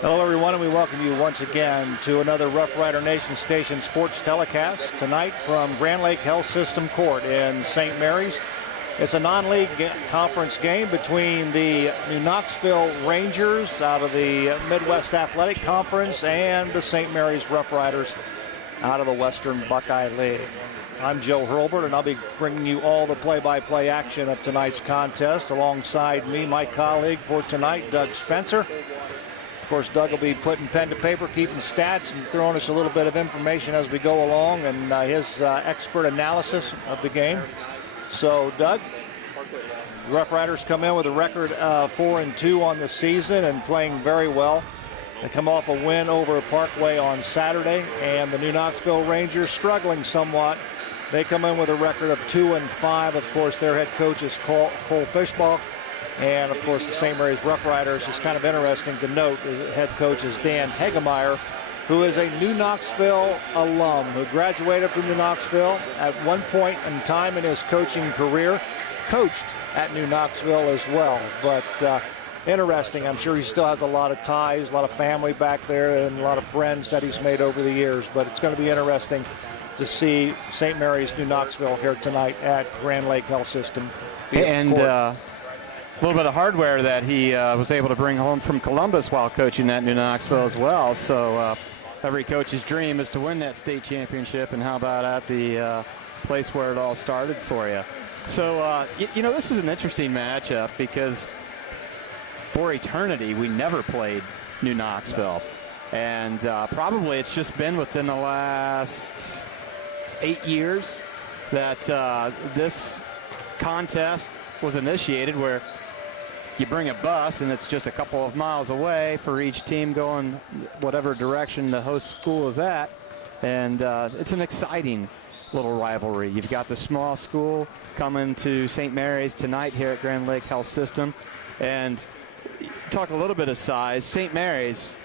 Hello, everyone, and we welcome you once again to another Rough Rider Nation Station sports telecast tonight from Grand Lake Health System Court in St. Mary's. It's a non-league conference game between the New Knoxville Rangers out of the Midwest Athletic Conference and the St. Mary's Rough Riders out of the Western Buckeye League. I'm Joe Hurlbert, and I'll be bringing you all the play-by-play action of tonight's contest. Alongside me, my colleague for tonight, Doug Spencer. Of course, Doug will be putting pen to paper, keeping stats, and throwing us a little bit of information as we go along, and his expert analysis of the game. So, Doug, the Rough Riders come in with a record of 4-2 on the season and playing very well. They come off a win over Parkway on Saturday, and the New Knoxville Rangers struggling somewhat. They come in with a record of 2-5. Of course, their head coach is Cole Fishbach, and of course, the St. Mary's Rough Riders is kind of interesting to note. The head coach is Dan Hegemeyer, who is a New Knoxville alum who graduated from New Knoxville at one point in time in his coaching career, coached at New Knoxville as well. But interesting. I'm sure he still has a lot of ties, a lot of family back there, and a lot of friends that he's made over the years. But it's going to be interesting to see St. Mary's New Knoxville here tonight at Grand Lake Health System. And a little bit of hardware that he was able to bring home from Columbus while coaching at New Knoxville as well. So every coach's dream is to win that state championship, and how about at the place where it all started for you. So, you know, this is an interesting matchup because for eternity, we never played New Knoxville. And probably it's just been within the last 8 years that this contest was initiated, where you bring a bus and it's just a couple of miles away for each team going whatever direction the host school is at. And it's an exciting little rivalry. You've got the small school coming to St. Mary's tonight here at Grand Lake Health System. And talk a little bit of size. St. Mary's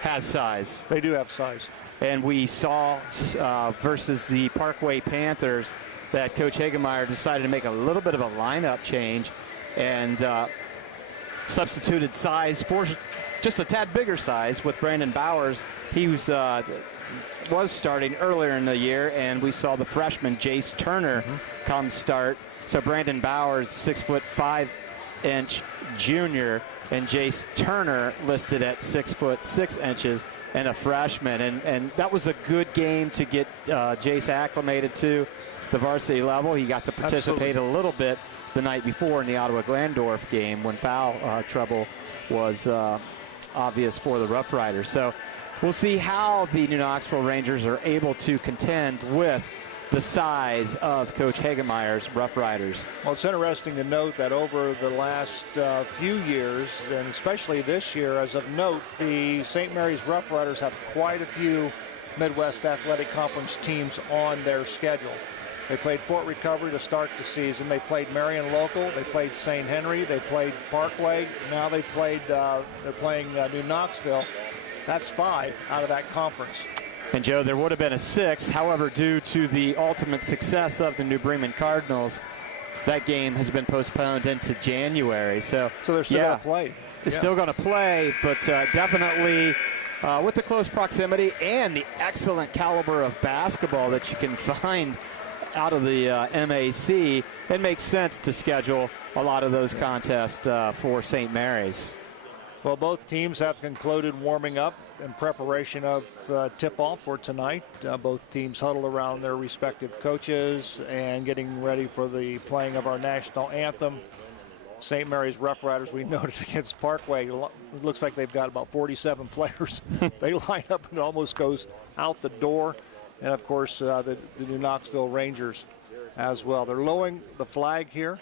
has size. They do have size. And we saw versus the Parkway Panthers that Coach Hegemeyer decided to make a little bit of a lineup change and substituted size for just a tad bigger size with Brandon Bowers. He was starting earlier in the year, and we saw the freshman Jace Turner come start. So Brandon Bowers, 6'5" junior, and Jace Turner listed at 6'6" and a freshman. And that was a good game to get Jace acclimated to the varsity level. He got to participate a little bit the night before in the Ottawa-Glandorf game when foul trouble was obvious for the Rough Riders. So we'll see how the New Knoxville Rangers are able to contend with the size of Coach Hegemeyer's Rough Riders. Well, it's interesting to note that over the last few years, and especially this year, as of note, the St. Mary's Rough Riders have quite a few Midwest Athletic Conference teams on their schedule. They played Fort Recovery to start the season. They played Marion Local. They played St. Henry. They played Parkway. Now they're playing New Knoxville. That's 5 out of that conference. And, Joe, there would have been a 6th. However, due to the ultimate success of the New Bremen Cardinals, that game has been postponed into January. So they're still going to play. It's still going to play, but definitely with the close proximity and the excellent caliber of basketball that you can find out of the MAC, it makes sense to schedule a lot of those contests for St. Mary's. Well, both teams have concluded warming up in preparation of tip-off for tonight. Both teams huddled around their respective coaches and getting ready for the playing of our national anthem. St. Mary's Rough Riders, we noted against Parkway, it looks like they've got about 47 players. They line up and it almost goes out the door. And, of course, the New Knoxville Rangers as well. They're lowering the flag here.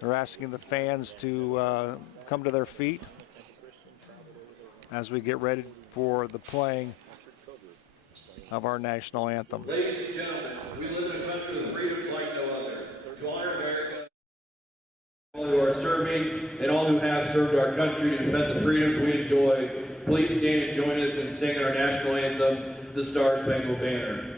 They're asking the fans to come to their feet as we get ready for the playing of our national anthem. Ladies and gentlemen, we live in a country with freedoms like no other. To honor America, all who are serving and all who have served our country to defend the freedoms we enjoy, please stand and join us in singing our national anthem, the Star Spangled Banner.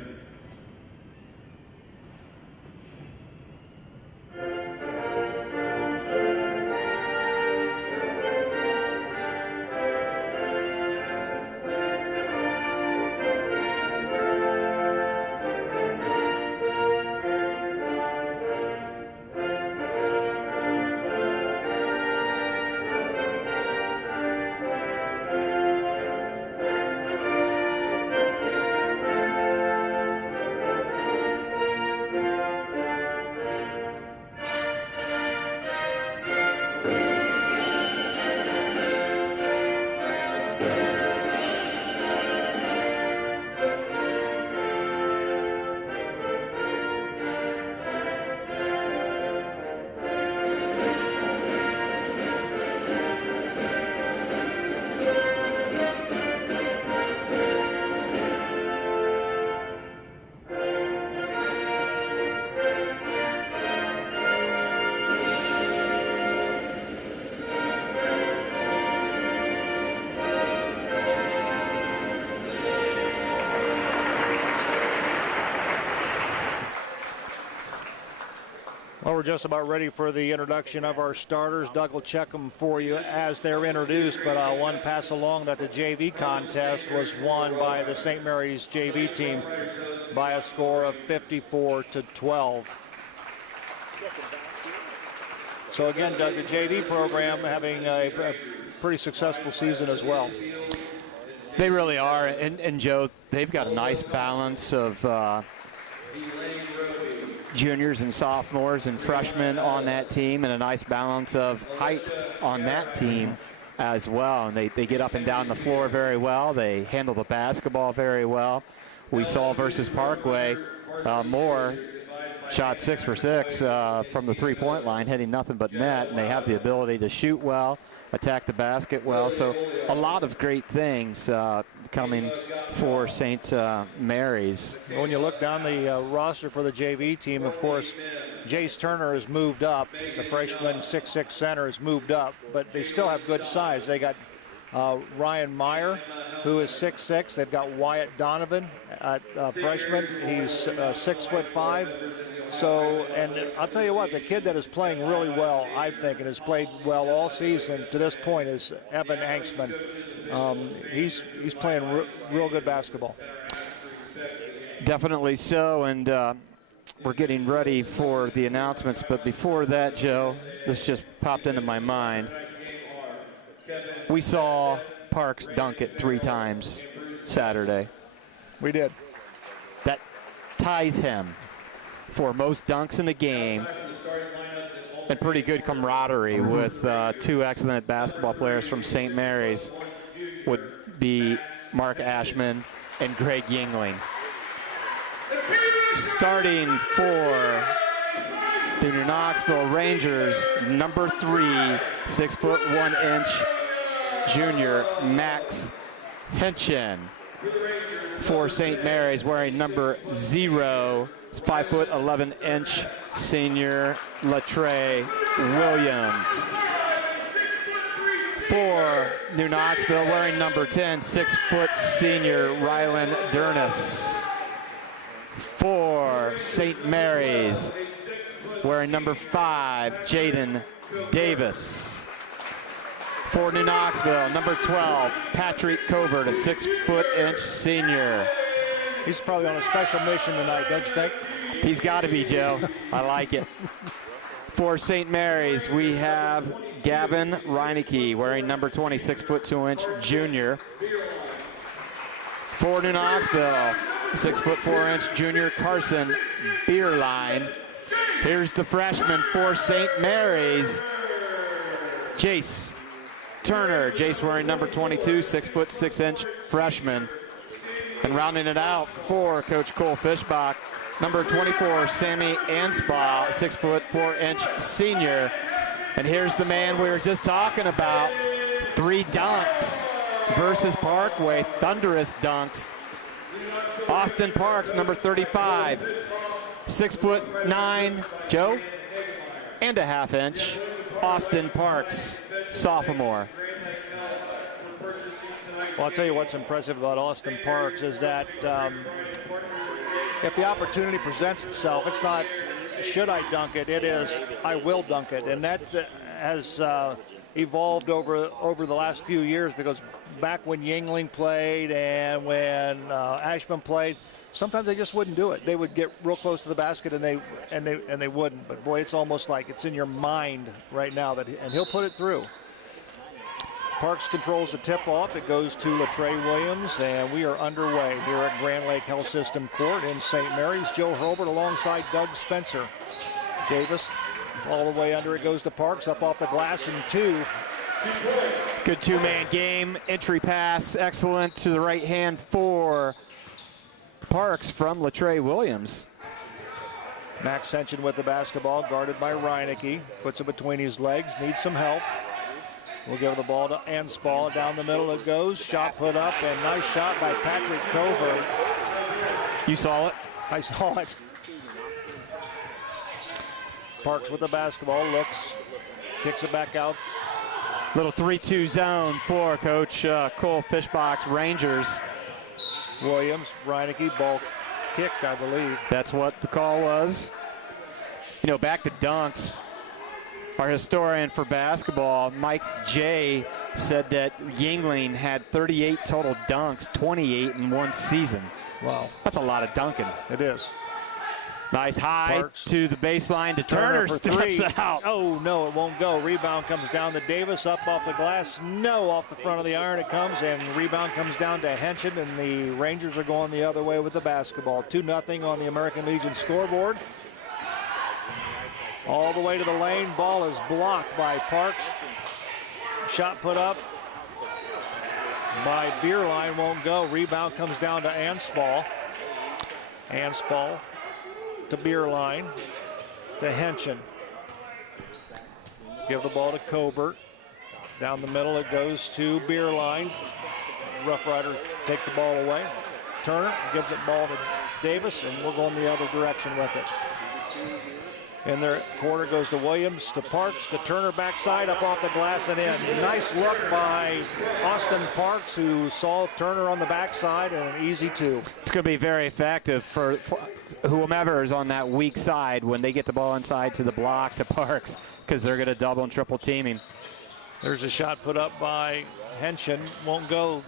Well, we're just about ready for the introduction of our starters. Doug will check them for you as they're introduced, but one pass along that the JV contest was won by the St. Mary's JV team by a score of 54-12. So again, Doug, the JV program having a pretty successful season as well. They really are, and Joe, they've got a nice balance of juniors and sophomores and freshmen on that team, and a nice balance of height on that team as well. And they get up and down the floor very well. They handle the basketball very well. We saw versus Parkway, Moore shot 6 for 6 from the three-point line, hitting nothing but net, and they have the ability to shoot well, attack the basket well. So a lot of great things coming for St. Mary's. When you look down the roster for the JV team, of course, Jace Turner has moved up. The freshman 6'6" center has moved up, but they still have good size. They got Ryan Meyer, who is 6'6". They've got Wyatt Donovan, freshman. He's 6'5". So, and I'll tell you what, the kid that is playing really well, I think, and has played well all season to this point is Evan Anksman. He's playing real good basketball. Definitely so, and we're getting ready for the announcements. But before that, Joe, this just popped into my mind. We saw Parks dunk it 3 times Saturday. We did. That ties him for most dunks in the game, and pretty good camaraderie with 2 excellent basketball players from St. Mary's would be Mark Ashman and Greg Yingling. Starting for the New Knoxville Rangers, number 3, 6'1" junior Max Henchen. For St. Mary's, wearing number 0, 5'11" senior Latre Williams. For New Knoxville, wearing number 10, 6' senior Rylan Dernis. For St. Mary's, wearing number 5, Jaden Davis. For New Knoxville, number 12, Patrick Covert, a 6' senior. He's probably on a special mission tonight, don't you think? He's got to be, Joe. I like it. For St. Mary's, we have Gavin Reineke, wearing number 20, 6'2" junior. For New Knoxville, 6'4" junior Carson Beerline. Here's the freshman for St. Mary's, Jace Turner. Jace wearing number 22, 6'6" freshman. And rounding it out for Coach Cole Fischbach, number 24, Sammy Anspaugh, 6'4" senior. And here's the man we were just talking about. 3 dunks versus Parkway, thunderous dunks. Austin Parks, number 35, 6'9", Joe, and a ½ Austin Parks, sophomore. Well, I'll tell you what's impressive about Austin Parks is that if the opportunity presents itself, it's not, should I dunk it? It is, I will dunk it. And that has evolved over the last few years, because back when Yingling played and when Ashman played, sometimes they just wouldn't do it. They would get real close to the basket and they wouldn't. But boy, it's almost like it's in your mind right now that, and he'll put it through. Parks controls the tip-off. It goes to Latre Williams, and we are underway here at Grand Lake Health System Court in St. Mary's. Joe Hurlbert alongside Doug Spencer. Davis all the way under. It goes to Parks, up off the glass, and 2. Good 2-man game. Entry pass, excellent to the right hand for Parks from Latre Williams. Max Henchen with the basketball, guarded by Reineke. Puts it between his legs, needs some help. We'll give the ball to Anspaugh. Down the middle it goes. Shot put up, and nice shot by Patrick Covert. You saw it? I saw it. Parks with the basketball, looks, kicks it back out. Little 3-2 zone for Coach Cole Fischbach's Rangers. Williams, Reineke, ball kicked, I believe. That's what the call was. back to dunks. Our historian for basketball, Mike J., said that Yingling had 38 total dunks, 28 in one season. Wow. That's a lot of dunking. It is. Nice high Parks. to the baseline to Turner, steps out. Oh, no, it won't go. Rebound comes down to Davis, up off the glass. No, off the front of the iron it comes, and rebound comes down to Henshin, and the Rangers are going the other way with the basketball. 2-0 on the American Legion scoreboard. All the way to the lane. Ball is blocked by Parks. Shot put up by Bierlein, won't go. Rebound comes down to Anspall. Anspall to Bierlein to Henshin. Give the ball to Covert. Down the middle it goes to Bierlein. Rough Riders take the ball away. Turner gives it ball to Davis, and we're going the other direction with it. In their quarter goes to Williams, to Parks, to Turner backside, up off the glass and in. Nice look by Austin Parks, who saw Turner on the backside, and an easy two. It's going to be very effective for whomever is on that weak side when they get the ball inside to the block to Parks, because they're going to double and triple teaming. There's a shot put up by Henshin, won't go.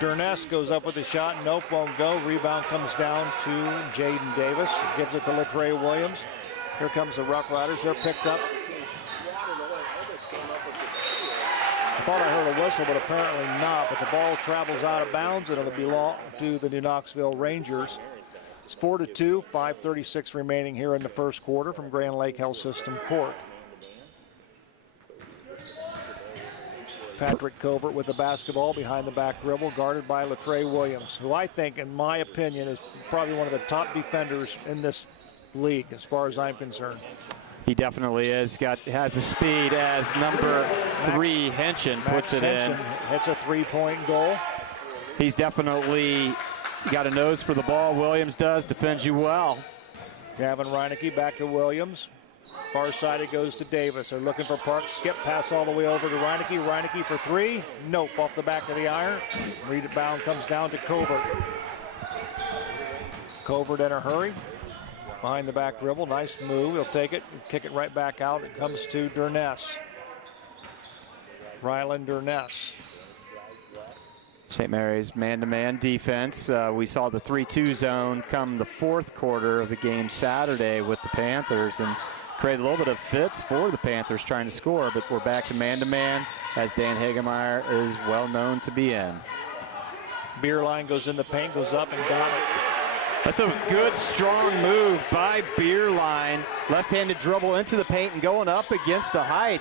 Durness goes up with a shot, nope, won't go. Rebound comes down to Jaden Davis, gives it to Latrey Williams. Here comes the Rough Riders, they're picked up. I thought I heard a whistle, but apparently not, but the ball travels out of bounds, and it'll belong to the New Knoxville Rangers. It's 4-2, 5:36 remaining here in the first quarter from Grand Lake Health System Court. Patrick Covert with the basketball behind the back dribble, guarded by Latrey Williams, who I think, in my opinion, is probably one of the top defenders in this league as far as I'm concerned. He definitely is. Has the speed as number 3 Henshin puts it in. Hits a three-point goal. He's definitely got a nose for the ball. Williams does, defends you well. Gavin Reinecke back to Williams. Far side it goes to Davis. They're looking for Parks. Skip pass all the way over to Reinecke. Reinecke for three. Nope, off the back of the iron. Rebound comes down to Covert. Covert in a hurry. Behind the back dribble. Nice move. He'll take it and kick it right back out. It comes to Durness. Rylan Durness. St. Mary's man-to-man defense. We saw the 3-2 zone come the fourth quarter of the game Saturday with the Panthers, and created a little bit of fits for the Panthers trying to score, but we're back to man-to-man, as Dan Hagemeyer is well known to be in. Bierlein goes in the paint, goes up and got it. That's a good, strong move by Bierlein. Left-handed dribble into the paint and going up against the height.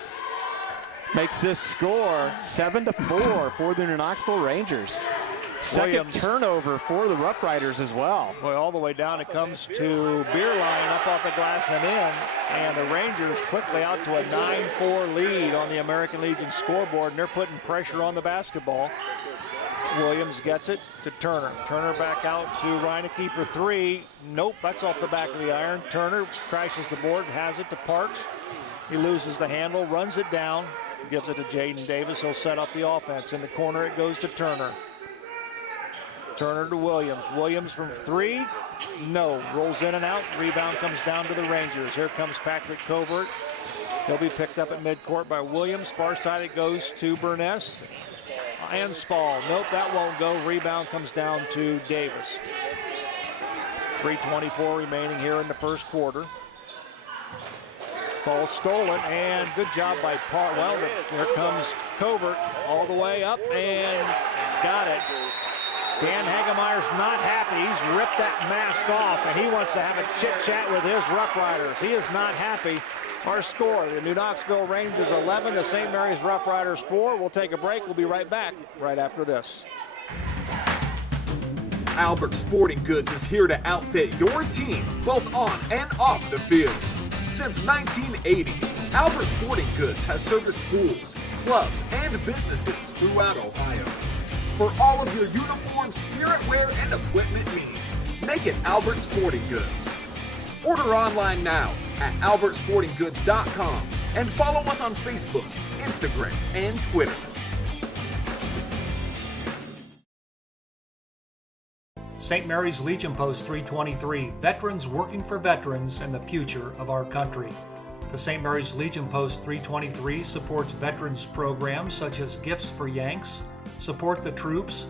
Makes this score 7-4 for the New Knoxville Rangers. Second Williams. turnover for the Rough Riders as well. Well, all the way down it comes to Bierlein, up off the glass and in, and the Rangers quickly out to a 9-4 lead on the American Legion scoreboard, and they're putting pressure on the basketball. Williams gets it to Turner. Turner back out to Reinecke for three. Nope, that's off the back of the iron. Turner crashes the board, has it to Parks. He loses the handle, runs it down, gives it to Jaden Davis. He'll set up the offense. In the corner it goes to Turner. Turner to Williams. Williams from three. No. Rolls in and out. Rebound comes down to the Rangers. Here comes Patrick Covert. He'll be picked up at midcourt by Williams. Far side it goes to Burness. And Spall. Nope, that won't go. Rebound comes down to Davis. 3:24 remaining here in the first quarter. Ball stolen, and good job by Park. Well, here comes Covert all the way up and got it. Dan Hagemeyer's not happy. He's ripped that mask off, and he wants to have a chit-chat with his Rough Riders. He is not happy. Our score, the New Knoxville Rangers 11, the St. Mary's Rough Riders 4. We'll take a break. We'll be right back right after this. Albert Sporting Goods is here to outfit your team, both on and off the field. Since 1980, Albert Sporting Goods has serviced schools, clubs, and businesses throughout Ohio. For all of your uniform, spirit wear, and equipment needs, make it Albert Sporting Goods. Order online now at albertsportinggoods.com and follow us on Facebook, Instagram, and Twitter. St. Mary's Legion Post 323, veterans working for veterans and the future of our country. The St. Mary's Legion Post 323 supports veterans programs such as Gifts for Yanks, Support the Troops,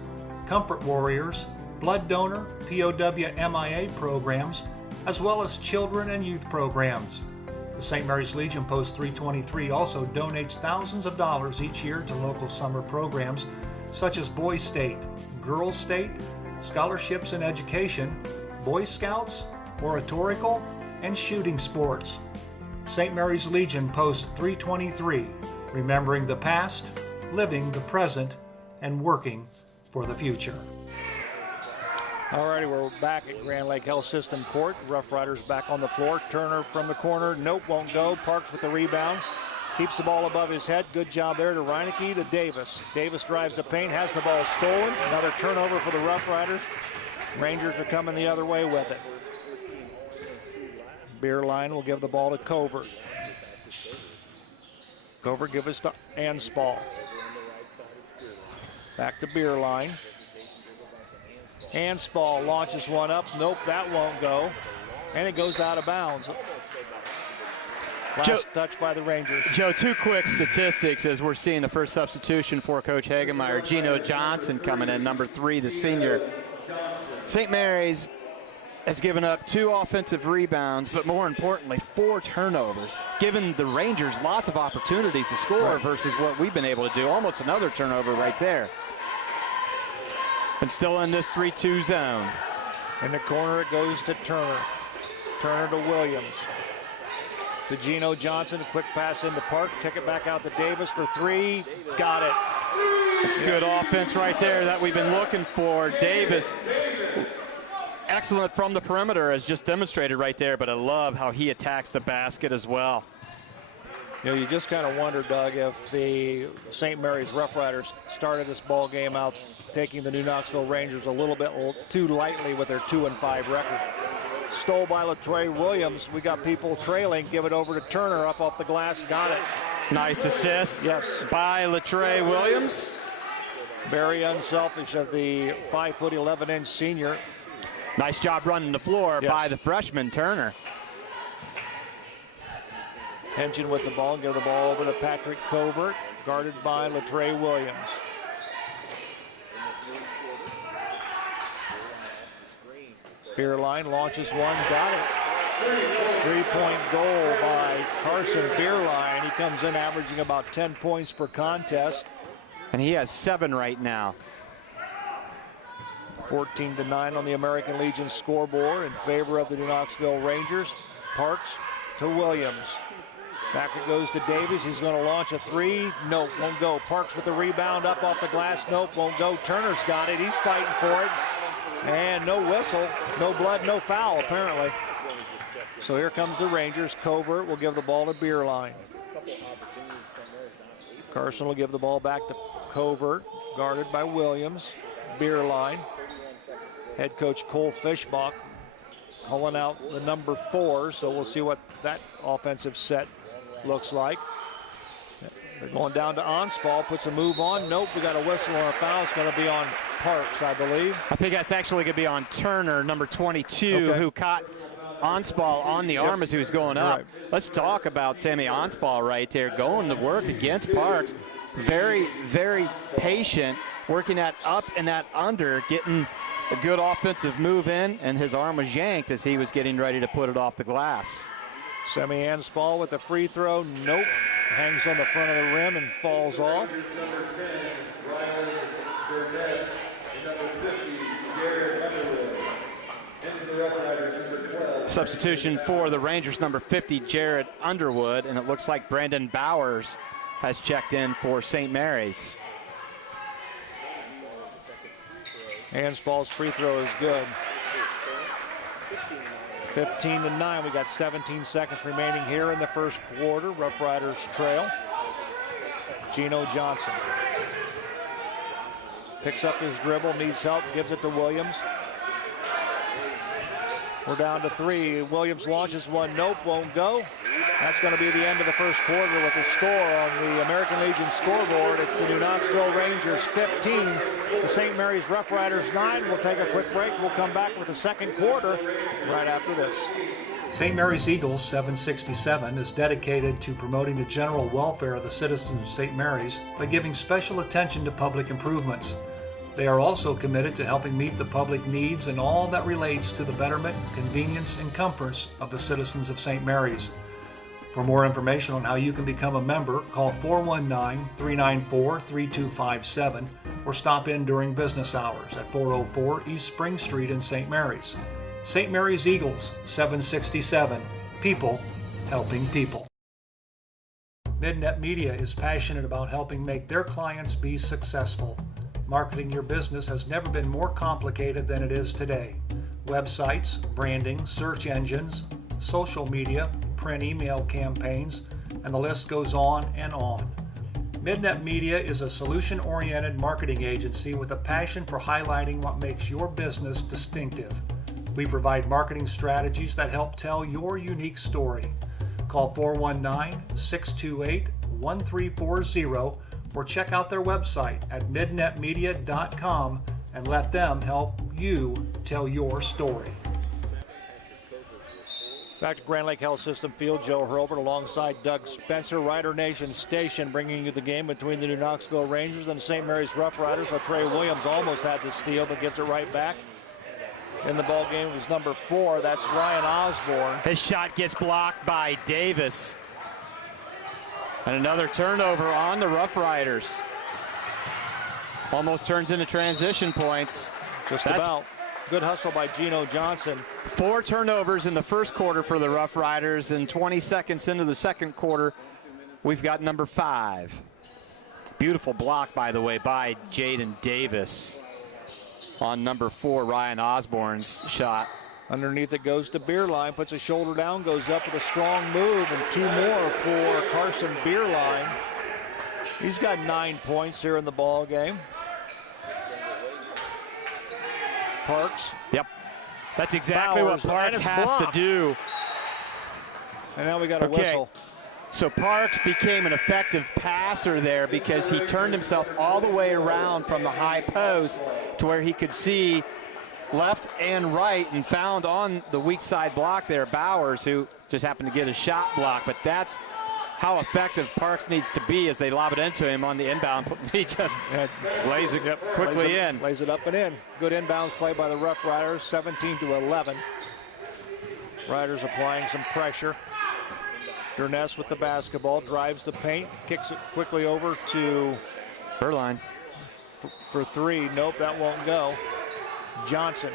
Comfort Warriors, Blood Donor, POW MIA programs, as well as children and youth programs. The St. Mary's Legion Post 323 also donates thousands of dollars each year to local summer programs such as Boys State, Girls State, Scholarships in Education, Boy Scouts, Oratorical, and Shooting Sports. St. Mary's Legion Post 323, remembering the past, living the present, and working for the future. All righty, we're back at Grand Lake Health System Court. The Rough Riders back on the floor. Turner from the corner. Nope, won't go. Parks with the rebound. Keeps the ball above his head. Good job there to Reineke, to Davis. Davis drives the paint, has the ball stolen. Another turnover for the Rough Riders. Rangers are coming the other way with it. Beerline will give the ball to Covert. Covert give us to Anspall. Back to Beerline. Anspall launches one up. Nope, that won't go. And it goes out of bounds. Last touch by the Rangers. Joe, two quick statistics as we're seeing the first substitution for Coach Hagemeyer. Gino Johnson coming in, number 3, the senior. St. Mary's has given up 2 offensive rebounds, but more importantly, 4 turnovers, giving the Rangers lots of opportunities to score versus what we've been able to do. Almost another turnover right there. And still in this 3-2 zone. In the corner, it goes to Turner. Turner to Williams. To Gino Johnson, a quick pass into Park. Kick it back out to Davis for 3. Got it. It's good offense right there that we've been looking for. Davis, excellent from the perimeter, as just demonstrated right there, but I love how he attacks the basket as well. You know, you just kind of wonder, Doug, if the St. Mary's Rough Riders started this ball game out taking the New Knoxville Rangers a little bit too lightly with their 2-5 record. Stole by Latrey Williams. We got people trailing. Give it over to Turner up off the glass. Got it. Nice assist. Yes. By Latrey Williams. Very unselfish of the 5', 11" senior. Nice job running the floor by the freshman, Turner. Henson with the ball. Give the ball over to Patrick Covert. Guarded by Latrey Williams. Beerline launches one, got it. 3-point goal by Carson Beerline. He comes in averaging about 10 points per contest. And he has 7 right now. 14-9 on the American Legion scoreboard in favor of the New Knoxville Rangers. Parks to Williams. Back it goes to Davies. He's going to launch a 3. Nope, won't go. Parks with the rebound up off the glass. Nope, won't go. Turner's got it. He's fighting for it. And no whistle, no blood, no foul, apparently. So here comes the Rangers. Covert will give the ball to Beerline. Carson will give the ball back to Covert, guarded by Williams. Beerline. Head coach Cole Fishbach calling out the number 4, so we'll see what that offensive set looks like. They're going down to Anspall, puts a move on. Nope, we got a whistle and a foul. It's going to be on Parks, I believe. I think that's actually going to be on Turner, number 22, who caught Anspall on the arm as he was going up. Right. Let's talk about Sammy Anspall right there, going to work against Parks. Very, very patient, working that up and that under, getting a good offensive move in, and his arm was yanked as he was getting ready to put it off the glass. Sammy Anspall with the free throw. Nope. Hangs on the front of the rim and falls off. Substitution for the Rangers, number 50, Jared Underwood, and it looks like Brandon Bowers has checked in for St. Mary's. Anspall's free throw is good. 15-9. We got 17 seconds remaining here in the first quarter. Rough Riders trail. Gino Johnson picks up his dribble, needs help, gives it to Williams. We're down to 3. Williams launches one. Nope, won't go. That's going to be the end of the first quarter with the score on the American Legion scoreboard. It's the New Knoxville Rangers 15, the St. Mary's Rough Riders 9. We'll take a quick break. We'll come back with the second quarter right after this. St. Mary's Eagles 767 is dedicated to promoting the general welfare of the citizens of St. Mary's by giving special attention to public improvements. They are also committed to helping meet the public needs and all that relates to the betterment, convenience, and comforts of the citizens of St. Mary's. For more information on how you can become a member, call 419-394-3257 or stop in during business hours at 404 East Spring Street in St. Mary's. St. Mary's Eagles, 767. People helping people. Midnet Media is passionate about helping make their clients be successful. Marketing your business has never been more complicated than it is today. Websites, branding, search engines, social media, print email campaigns, and the list goes on and on. Midnet Media is a solution-oriented marketing agency with a passion for highlighting what makes your business distinctive. We provide marketing strategies that help tell your unique story. Call 419-628-1340 or check out their website at midnetmedia.com and let them help you tell your story. Back to Grand Lake Health System Field, Joe Hurlbert alongside Doug Spencer, Rider Nation Station, bringing you the game between the New Knoxville Rangers and the St. Mary's Rough Riders. Trey Williams almost had the steal, but gets it right back. In the ball game was number 4. That's Ryan Osborne. His shot gets blocked by Davis. And another turnover on the Rough Riders. Almost turns into transition points. Just about. Good hustle by Gino Johnson. 4 turnovers in the first quarter for the Rough Riders, and 20 seconds into the second quarter, we've got number 5. Beautiful block, by the way, by Jaden Davis on number 4, Ryan Osborne's shot. Underneath it goes to Beerline, puts a shoulder down, goes up with a strong move, and 2 more for Carson Beerline. He's got 9 points here in the ball game. Parks. Yep. That's exactly what Parks has to do. And now we got a whistle. So Parks became an effective passer there because he turned himself all the way around from the high post to where he could see left and right, and found on the weak side block there Bowers, who just happened to get a shot block. But that's how effective Parks needs to be as they lob it into him on the inbound. He just lays it quickly in. Lays it up and in. Good inbounds play by the Rough Riders, 17-11. Riders applying some pressure. Durness with the basketball, drives the paint, kicks it quickly over to Beerline for 3. Nope, that won't go. Johnson.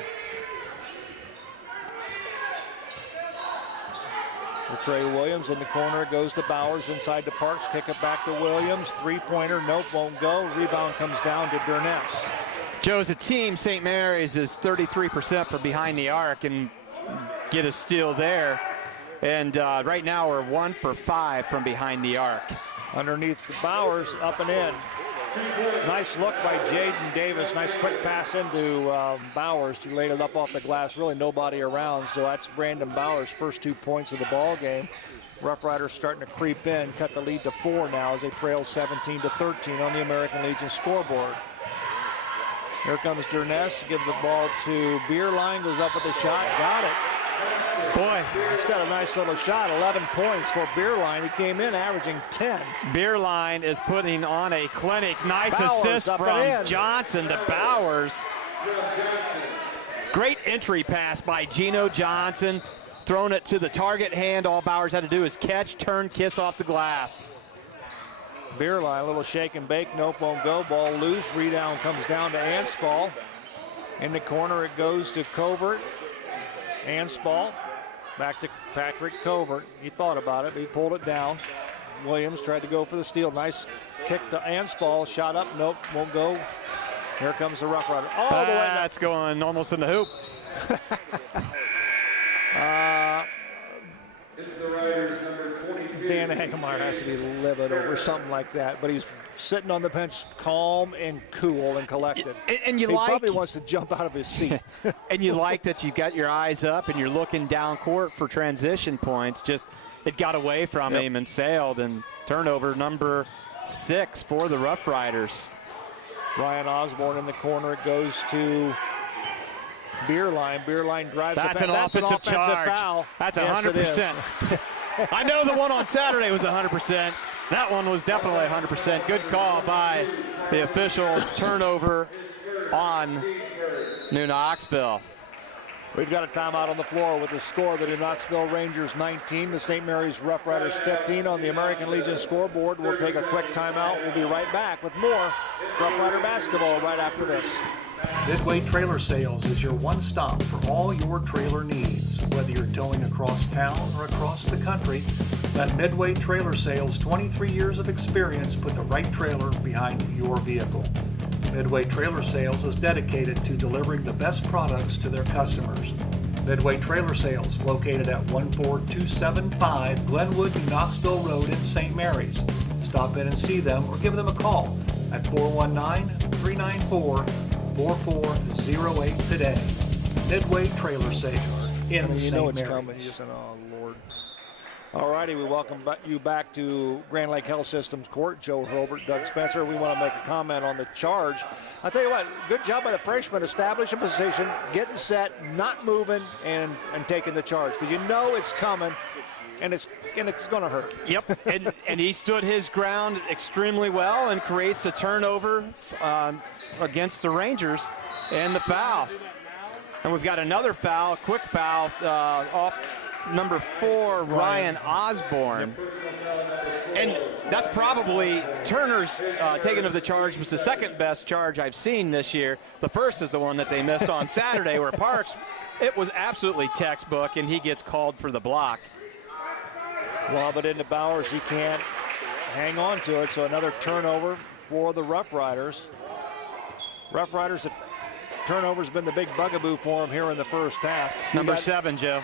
For Trey Williams in the corner, it goes to Bowers inside to Parks, kick it back to Williams. 3-pointer, nope, won't go. Rebound comes down to Durness. Joe, as a team, St. Mary's is 33% from behind the arc and get a steal there. And right now we're 1 for 5 from behind the arc. Underneath Bowers, up and in. Nice look by Jaden Davis. Nice quick pass into Bowers, who laid it up off the glass. Really nobody around, so that's Brandon Bowers' first 2 points of the ball game. Rough Riders starting to creep in, cut the lead to 4 now as they trail 17-13 on the American Legion scoreboard. Here comes Durness, gives the ball to Beerline, goes up with a shot, got it. Boy, he's got a nice little shot, 11 points for Beerline. He came in averaging 10. Beerline is putting on a clinic. Nice Bowers assist from Johnson to Bowers. Great entry pass by Gino Johnson. Throwing it to the target hand. All Bowers had to do is catch, turn, kiss off the glass. Beerline, a little shake and bake, nope, won't go. Ball loose, rebound comes down to Anspall. In the corner it goes to Covert. Anspall, back to Patrick Covert. He thought about it, but he pulled it down. Williams tried to go for the steal. Nice kick to Anspall, shot up, nope, won't go. Here comes the Rough Rider. Oh, the way that's going almost in the hoop. Dan Hagemeyer has to be livid over something like that, but he's sitting on the bench, calm and cool and collected. And you he like, probably wants to jump out of his seat. and you like that you've got your eyes up and you're looking down court for transition points. Just it got away from him and sailed, and turnover number 6 for the Rough Riders. Ryan Osborne in the corner. It goes to Beerline. Beerline drives. That's an offensive charge. Foul. That's Yes, 100%. I know the one on Saturday was 100%. That one was definitely 100%. Good call by the official. Turnover on New Knoxville. We've got a timeout on the floor with the score. The New Knoxville Rangers 19, the St. Mary's Rough Riders 15 on the American Legion scoreboard. We'll take a quick timeout. We'll be right back with more Rough Rider basketball right after this. Midway Trailer Sales is your one stop for all your trailer needs. Whether you're towing across town or across the country, at Midway Trailer Sales, 23 years of experience put the right trailer behind your vehicle. Midway Trailer Sales is dedicated to delivering the best products to their customers. Midway Trailer Sales, located at 14275 Glenwood, New Knoxville Road in St. Mary's. Stop in and see them or give them a call at 419-394-4408 today. Midway Trailer Sales in St. Mary's. Coming. You said, oh, Lord. All righty, we welcome you back to Grand Lake Health Systems Court. Joe Hurlbert, Doug Spencer. We want to make a comment on the charge. I'll tell you what, good job by the freshman establishing position, getting set, not moving, and taking the charge. Because you know it's coming, and it's going to hurt. Yep, and he stood his ground extremely well and creates a turnover against the Rangers and the foul. And we've got another foul, a quick foul off number 4, Ryan Osborne. And that's probably Turner's taking of the charge was the second best charge I've seen this year. The first is the one that they missed on Saturday where Parks, it was absolutely textbook, and he gets called for the block. Lob it into Bowers. He can't hang on to it, so another turnover for the Rough Riders. Rough Riders, the turnover's been the big bugaboo for them here in the first half. It's number 7, Joe.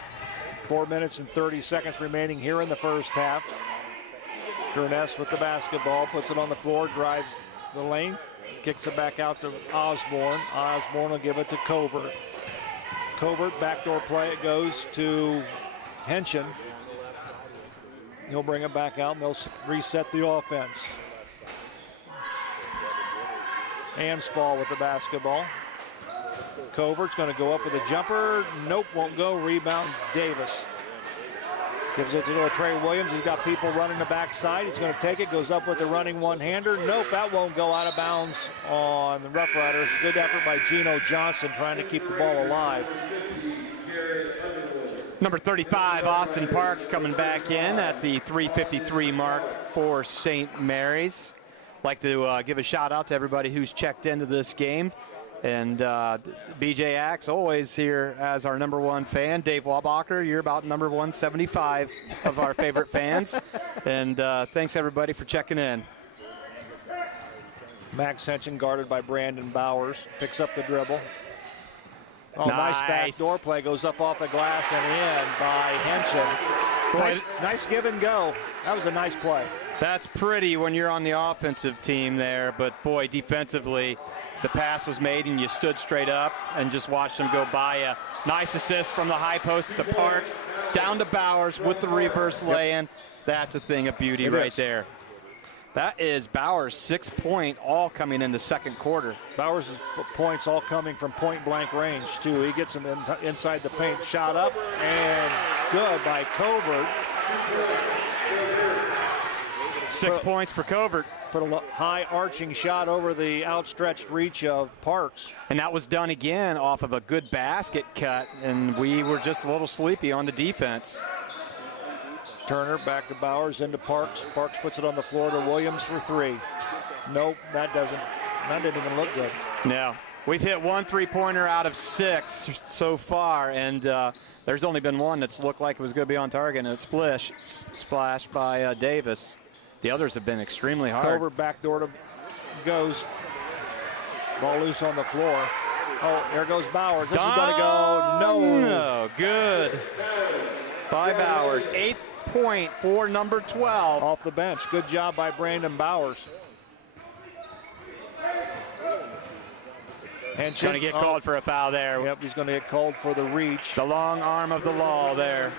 4 minutes and 30 seconds remaining here in the first half. Gurness with the basketball, puts it on the floor, drives the lane, kicks it back out to Osborne. Osborne will give it to Covert. Covert, backdoor play, it goes to Henshin. He'll bring it back out and they'll reset the offense. Anspall with the basketball. Covert's going to go up with a jumper. Nope, won't go. Rebound, Davis. Gives it to Trey Williams. He's got people running the backside. He's going to take it, goes up with the running one-hander. Nope, that won't go out of bounds on the Rough Riders. Good effort by Gino Johnson trying to keep the ball alive. Number 35, Austin Parks, coming back in at the 3:53 mark for St. Mary's. Like to give a shout out to everybody who's checked into this game. And BJ Axe always here as our #1 fan. Dave Wabacher, you're about number 175 of our favorite fans. And thanks everybody for checking in. Max Henshin guarded by Brandon Bowers. Picks up the dribble. Oh, nice backdoor play. Goes up off the glass and in by Henshin. Nice give and go. That was a nice play. That's pretty when you're on the offensive team there. But, boy, defensively, the pass was made and you stood straight up and just watched them go by you. Nice assist from the high post to Parks. Down to Bowers with the reverse lay-in. That's a thing of beauty right there. That is Bowers' 6-point, all coming in the second quarter. Bowers' points all coming from point-blank range, too. He gets them inside the paint. Shot up, and good by Covert. 6 points for Covert. Put a high arching shot over the outstretched reach of Parks. And that was done again off of a good basket cut, and we were just a little sleepy on the defense. Turner back to Bowers, into Parks. Parks puts it on the floor to Williams for 3. Nope, that didn't even look good. No, we've hit 1 3-pointer out of 6 so far, and there's only been one that's looked like it was going to be on target, and it's splashed by Davis. The others have been extremely hard. Over backdoor to goes. Ball loose on the floor. Oh, there goes Bowers. This is going to go. No. Good by Bowers. 8th point for number 12. Off the bench. Good job by Brandon Bowers. And going to get called for a foul there. Yep, he's going to get called for the reach. The long arm of the law there.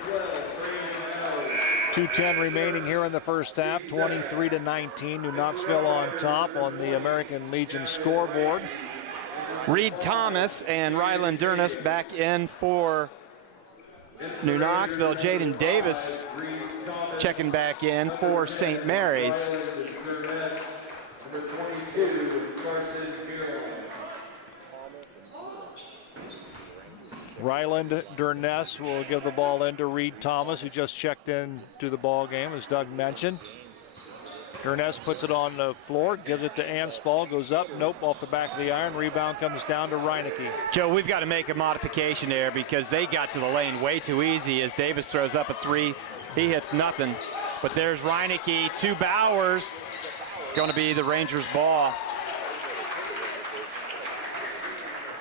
2:10 remaining here in the first half, 23-19. New Knoxville on top on the American Legion scoreboard. Reed Thomas and Ryland Durness back in for New Knoxville. Jaden Davis checking back in for St. Mary's. Ryland Durness will give the ball in to Reed Thomas, who just checked in to the ball game, as Doug mentioned. Durness puts it on the floor, gives it to Anspall, goes up, nope, off the back of the iron. Rebound comes down to Reineke. Joe, we've got to make a modification there because they got to the lane way too easy as Davis throws up a three. He hits nothing. But there's Reineke to Bowers. It's going to be the Rangers' ball.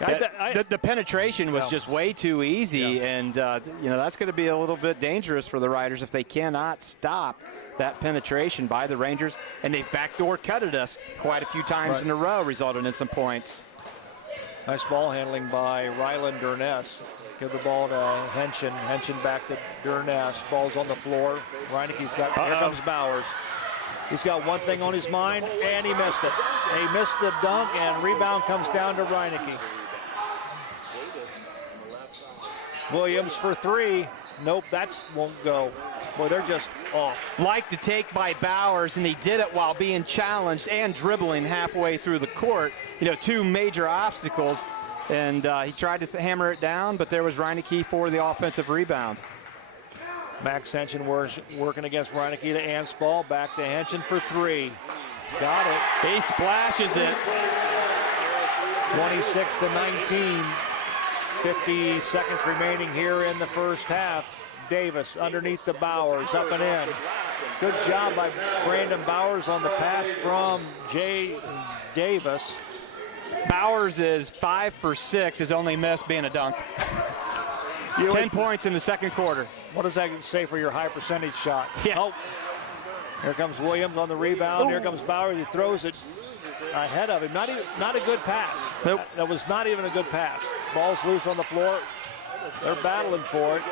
The penetration was just way too easy, and you know, that's going to be a little bit dangerous for the Riders if they cannot stop that penetration by the Rangers. And they've backdoor cutted us quite a few times in a row, resulting in some points. Nice ball handling by Ryland Durness. Give the ball to Henshin. Henshin back to Durness. Ball's on the floor. Reineke's got, here comes Bowers. He's got one thing on his mind, and he missed it. He missed the dunk, and rebound comes down to Reineke. Williams for three. Nope, that won't go. Boy, they're just off. Like the take by Bowers, and he did it while being challenged and dribbling halfway through the court. You know, two major obstacles, and he tried to hammer it down, but there was Reineke for the offensive rebound. Max Henshin working against Reineke to Anspall. Back to Henshin for three. Got it. He splashes it. 26-19. 50 seconds remaining here in the first half. Davis underneath the Bowers, up and in. Good job by Brandon Bowers on the pass from Jay Davis. Bowers is 5 for 6, his only miss being a dunk. 10 points in the second quarter. What does that say for your high percentage shot? Yeah. Oh, here comes Williams on the rebound. Here comes Bowers. He throws it ahead of him. Not a good pass. Nope. That was not even a good pass. Ball's loose on the floor. They're battling for it.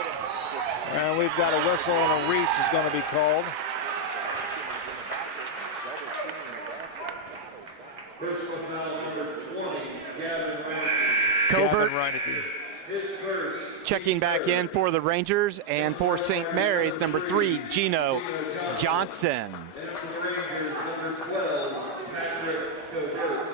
And we've got a whistle and a reach is going to be called. Personal foul number 20, Gavin Covert Reineke. His first. checking back in for the Rangers, and for St. Mary's, number 3, Gino Johnson. And for the Rangers, number 12, Patrick Covert.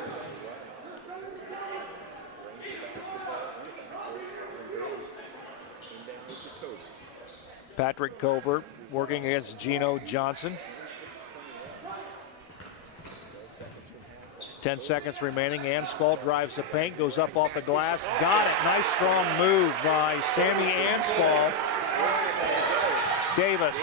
Patrick Covert working against Gino Johnson. 10 seconds remaining. Anspall drives the paint, goes up off the glass. Got it. Nice strong move by Sammy Anspall. Davis.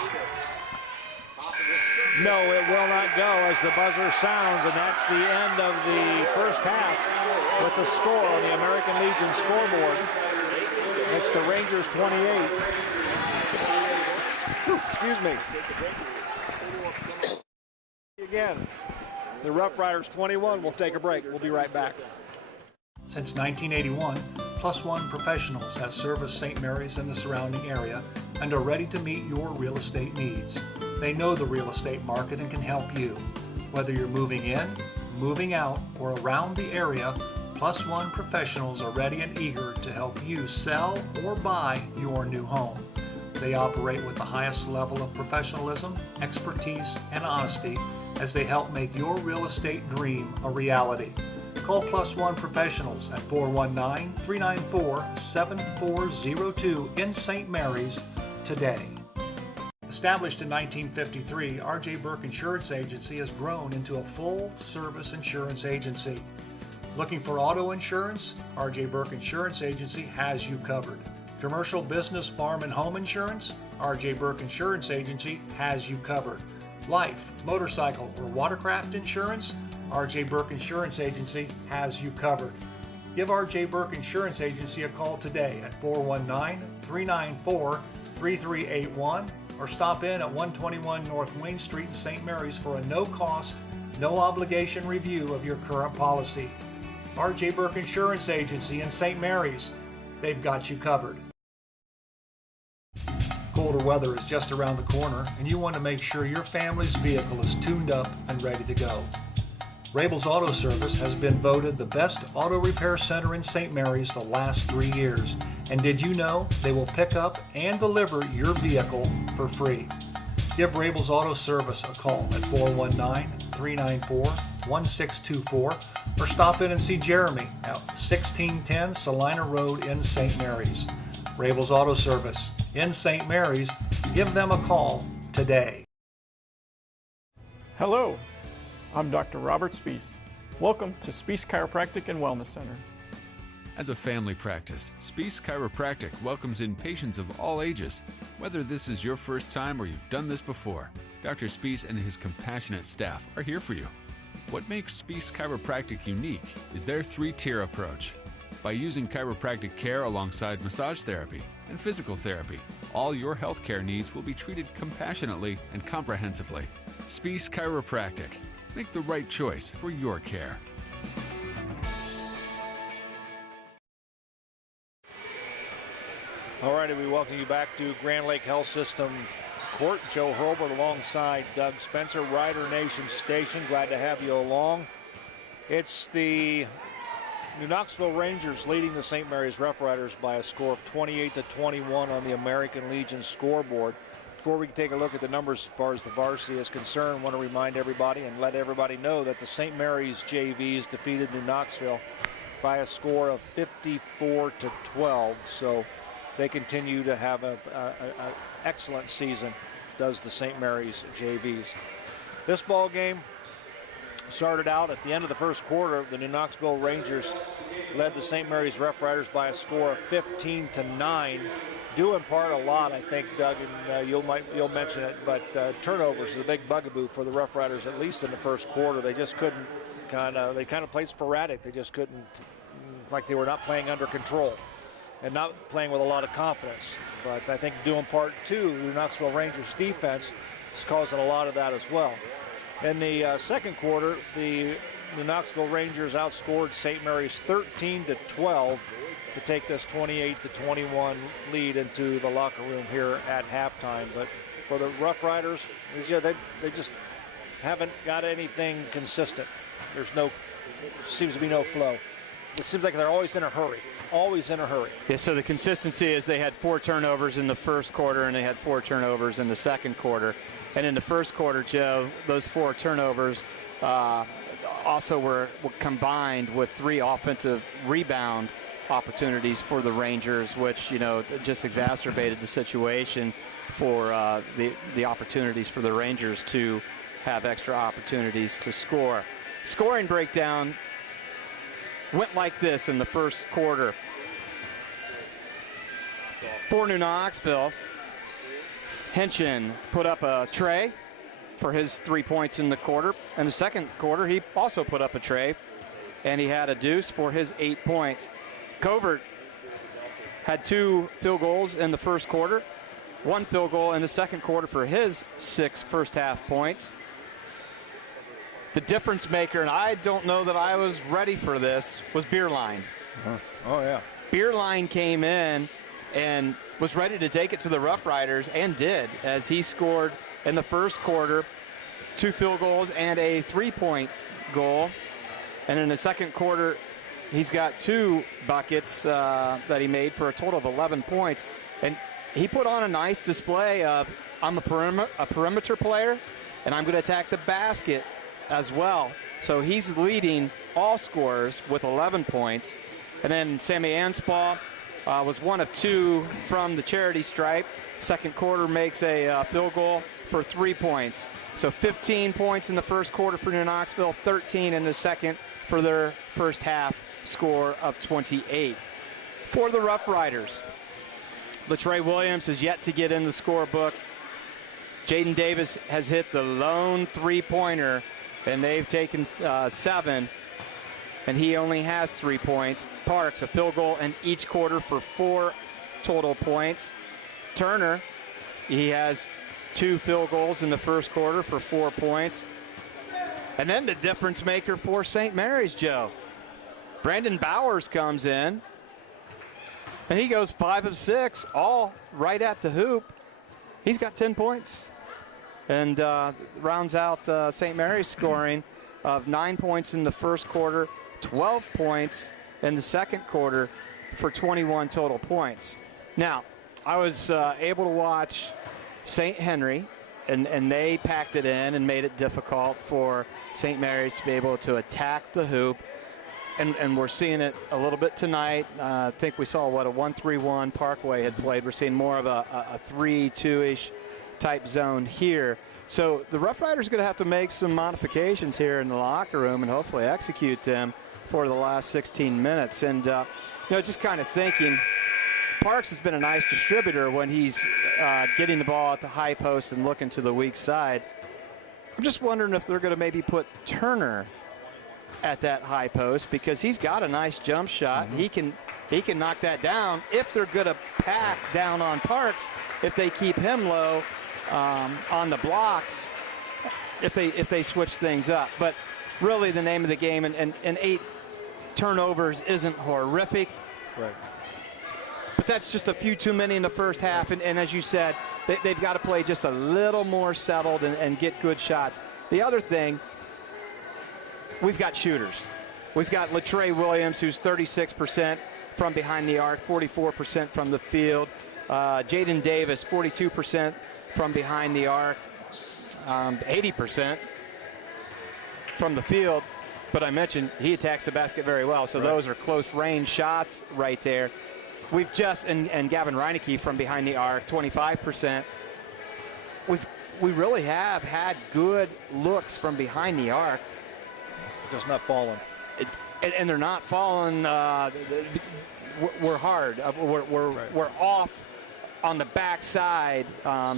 No, it will not go as the buzzer sounds, and that's the end of the first half with the score on the American Legion scoreboard. It's the Rangers 28. Excuse me. Again, the Rough Riders 21. We'll take a break. We'll be right back. Since 1981, Plus One Professionals has serviced St. Mary's and the surrounding area and are ready to meet your real estate needs. They know the real estate market and can help you. Whether you're moving in, moving out, or around the area, Plus One Professionals are ready and eager to help you sell or buy your new home. They operate with the highest level of professionalism, expertise, and honesty as they help make your real estate dream a reality. Call Plus One Professionals at 419-394-7402 in St. Mary's today. Established in 1953, R.J. Burke Insurance Agency has grown into a full-service insurance agency. Looking for auto insurance? R.J. Burke Insurance Agency has you covered. Commercial, business, farm, and home insurance? R.J. Burke Insurance Agency has you covered. Life, motorcycle, or watercraft insurance? R.J. Burke Insurance Agency has you covered. Give R.J. Burke Insurance Agency a call today at 419-394-3381 or stop in at 121 North Wayne Street in St. Mary's for a no-cost, no-obligation review of your current policy. R.J. Burke Insurance Agency in St. Mary's. They've got you covered. Colder weather is just around the corner, and you want to make sure your family's vehicle is tuned up and ready to go. Rabel's Auto Service has been voted the best auto repair center in St. Mary's the last 3 years. And did you know they will pick up and deliver your vehicle for free? Give Rabel's Auto Service a call at 419-394-1624 or stop in and see Jeremy at 1610 Salina Road in St. Mary's. Rabel's Auto Service in St. Mary's. Give them a call today. Hello, I'm Dr. Robert Spees. Welcome to Spees Chiropractic and Wellness Center. As a family practice, Spees Chiropractic welcomes in patients of all ages. Whether this is your first time or you've done this before, Dr. Spees and his compassionate staff are here for you. What makes Spees Chiropractic unique is their 3-tier approach. By using chiropractic care alongside massage therapy and physical therapy, all your healthcare needs will be treated compassionately and comprehensively. Spees Chiropractic. Make the right choice for your care. All righty, we welcome you back to Grand Lake Health System Court. Joe Hurlbert alongside Doug Spencer, Rider Nation Station. Glad to have you along. It's the New Knoxville Rangers leading the St. Mary's Rough Riders by a score of 28-21 on the American Legion scoreboard. Before we take a look at the numbers as far as the varsity is concerned, I want to remind everybody and let everybody know that the St. Mary's JVs defeated New Knoxville by a score of 54-12. So they continue to have an excellent season, does the St. Mary's JVs. This ball game started out at the end of the first quarter. The New Knoxville Rangers led the St. Mary's Rough Riders by a score of 15-9. Due in part a lot, I think, Doug, and you'll mention it, but turnovers is a big bugaboo for the Rough Riders, at least in the first quarter. They just couldn't they kind of played sporadic. They just couldn't, like they were not playing under control and not playing with a lot of confidence. But I think due in part to the Knoxville Rangers defense is causing a lot of that as well. In the second quarter, the Knoxville Rangers outscored St. Mary's 13-12 to take this 28-21 lead into the locker room here at halftime. But for the Rough Riders, they just haven't got anything consistent. Seems to be no flow. It seems like they're always in a hurry. Always in a hurry. Yeah, so the consistency is they had 4 turnovers in the first quarter and they had 4 turnovers in the second quarter. And in the first quarter, Joe, those 4 turnovers also were combined with 3 offensive rebound opportunities for the Rangers, which, just exacerbated the situation for the opportunities for the Rangers to have extra opportunities to score. Scoring breakdown went like this in the first quarter. For New Knoxville, Henshin put up a tray for his 3 points in the quarter. In the second quarter, he also put up a tray, and he had a deuce for his 8 points. Covert had 2 field goals in the first quarter, 1 field goal in the second quarter for his 6 first half points. The difference maker, and I don't know that I was ready for this, was Beerline. Oh, yeah. Beerline came in and was ready to take it to the Rough Riders, and did, as he scored in the first quarter 2 field goals and a 3-point goal. And in the second quarter, he's got 2 buckets that he made for a total of 11 points. And he put on a nice display of, I'm a perimeter player, and I'm going to attack the basket as well. So he's leading all scorers with 11 points. And then Sammy Anspaugh was 1 of 2 from the charity stripe. Second quarter makes a field goal for 3 points. So 15 points in the first quarter for New Knoxville, 13 in the second for their first half score of 28. For the Rough Riders, Latrey Williams is yet to get in the scorebook. Jaden Davis has hit the lone 3-pointer, and they've taken 7, and he only has 3 points. Parks, a field goal in each quarter for 4 total points. Turner, he has 2 field goals in the first quarter for 4 points. And then the difference maker for St. Mary's, Joe. Brandon Bowers comes in, and he goes 5 of 6, all right at the hoop. He's got 10 points and rounds out St. Mary's scoring of 9 points in the first quarter, 12 points in the second quarter for 21 total points. Now, I was able to watch St. Henry, and they packed it in and made it difficult for St. Mary's to be able to attack the hoop. And we're seeing it a little bit tonight. I think we saw what a 1-3-1 Parkway had played. We're seeing more of a 3-2-ish type zone here. So the Rough Riders are going to have to make some modifications here in the locker room and hopefully execute them for the last 16 minutes. And, just kind of thinking, Parks has been a nice distributor when he's getting the ball at the high post and looking to the weak side. I'm just wondering if they're going to maybe put Turner at that high post because he's got a nice jump shot. Mm-hmm. He can knock that down if they're going to pack down on Parks, if they keep him low on the blocks, if they switch things up. But really the name of the game, and 8 turnovers isn't horrific. Right. But that's just a few too many in the first half. And as you said, they've got to play just a little more settled and get good shots. The other thing, we've got shooters. We've got Latrey Williams, who's 36% from behind the arc, 44% from the field. Jaden Davis, 42% from behind the arc, 80% from the field. But I mentioned he attacks the basket very well, so those are close range shots right there. We've just, and Gavin Reineke from behind the arc, 25%. We really have had good looks from behind the arc. Just not falling. And they're not falling. We're hard. We're off on the backside,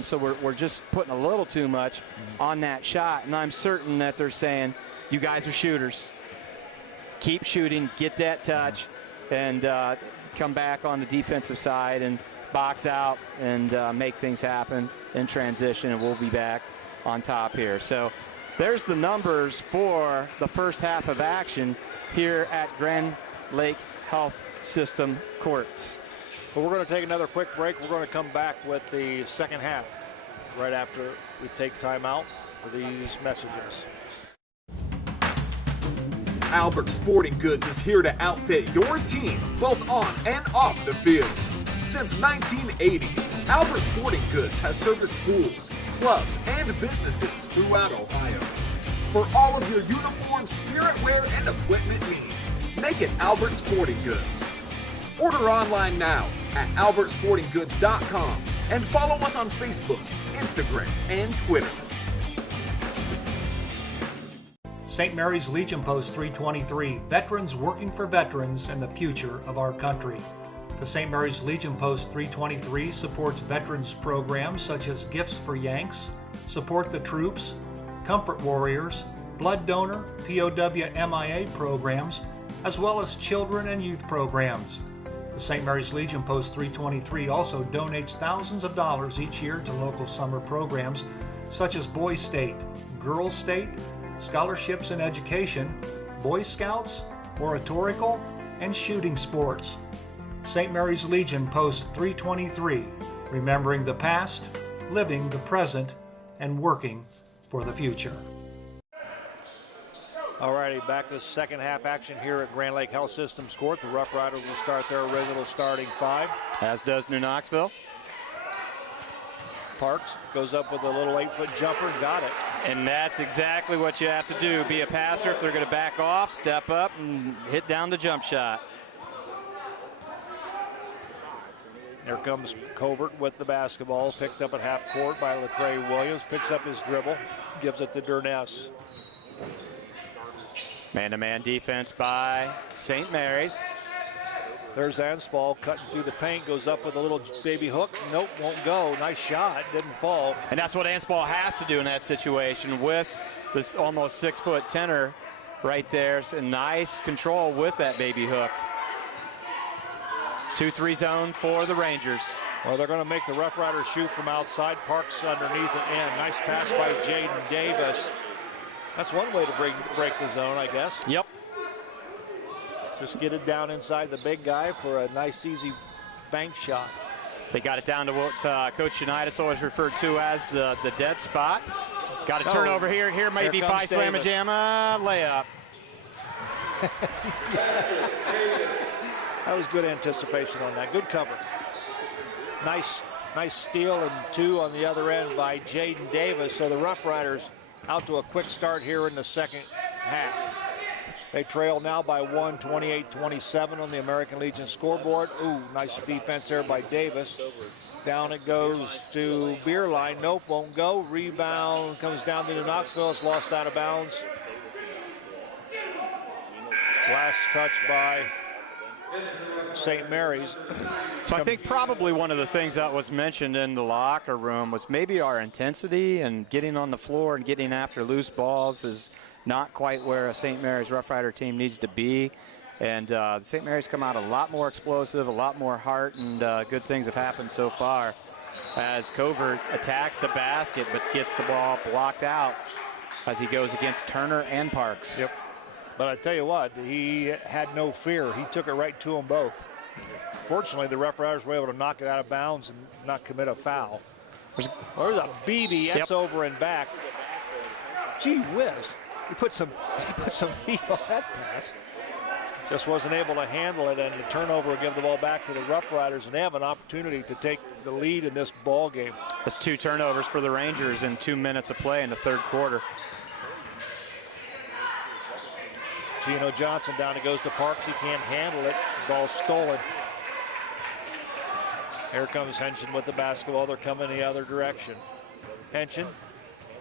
so we're just putting a little too much on that shot. And I'm certain that they're saying, you guys are shooters. Keep shooting, get that touch, and come back on the defensive side and box out and make things happen in transition, and we'll be back on top here. So there's the numbers for the first half of action here at Grand Lake Health System Courts. Well, we're going to take another quick break. We're going to come back with the second half right after we take time out for these messages. Albert Sporting Goods is here to outfit your team, both on and off the field. Since 1980, Albert Sporting Goods has serviced schools, clubs, and businesses throughout Ohio. For all of your uniform, spirit wear, and equipment needs, make it Albert Sporting Goods. Order online now at albertsportinggoods.com and follow us on Facebook, Instagram, and Twitter. St. Mary's Legion Post 323, veterans working for veterans and the future of our country. The St. Mary's Legion Post 323 supports veterans programs such as Gifts for Yanks, Support the Troops, Comfort Warriors, Blood Donor, POW MIA programs, as well as children and youth programs. The St. Mary's Legion Post 323 also donates thousands of dollars each year to local summer programs such as Boys State, Girls State, Scholarships in Education, Boy Scouts, Oratorical, and Shooting Sports. St. Mary's Legion Post 323, remembering the past, living the present, and working for the future. All righty, back to second half action here at Grand Lake Health Systems Court. The Rough Riders will start their original starting 5. As does New Knoxville. Parks goes up with a little 8-foot jumper, got it. And that's exactly what you have to do. Be a passer. If they're going to back off, step up and hit down the jump shot. Here comes Covert with the basketball, picked up at half court by Latrey Williams, picks up his dribble, gives it to Durness. Man-to-man defense by St. Mary's. There's Anspall cutting through the paint, goes up with a little baby hook. Nope, won't go. Nice shot, didn't fall. And that's what Anspall has to do in that situation with this almost 6-foot tenor right there. It's a nice control with that baby hook. 2-3 zone for the Rangers. Well, they're going to make the Rough Riders shoot from outside. Parks underneath it in. Nice pass by Jaden Davis. That's one way to break the zone, I guess. Yep. Just get it down inside the big guy for a nice, easy bank shot. They got it down to what Coach Unitas always referred to as the dead spot. Got a turnover here. Here might be Phi Slamma Jamma layup. That was good anticipation on that. Good cover. Nice steal and 2 on the other end by Jaden Davis. So the Rough Riders out to a quick start here in the second half. They trail now by 1, 28-27 on the American Legion scoreboard. Ooh, nice defense there by Davis. Down it goes to Beerline. Nope, won't go. Rebound comes down to Knoxville. It's lost out of bounds. Last touch by St. Mary's. So I think probably one of the things that was mentioned in the locker room was maybe our intensity and getting on the floor and getting after loose balls is not quite where a St. Mary's Rough Rider team needs to be. And St. Mary's come out a lot more explosive, a lot more heart, and good things have happened so far as Covert attacks the basket but gets the ball blocked out as he goes against Turner and Parks. Yep. But I tell you what, he had no fear. He took it right to them both. Fortunately, the Rough Riders were able to knock it out of bounds and not commit a foul. There's a BB. That's over and back. Gee whiz. He put some heat on that pass. Just wasn't able to handle it, and the turnover will give the ball back to the Rough Riders, and they have an opportunity to take the lead in this ball game. That's 2 turnovers for the Rangers in 2 minutes of play in the third quarter. Gino Johnson down, it goes to Parks. He can't handle it. Ball stolen. Here comes Henshin with the basketball. They're coming the other direction. Henshin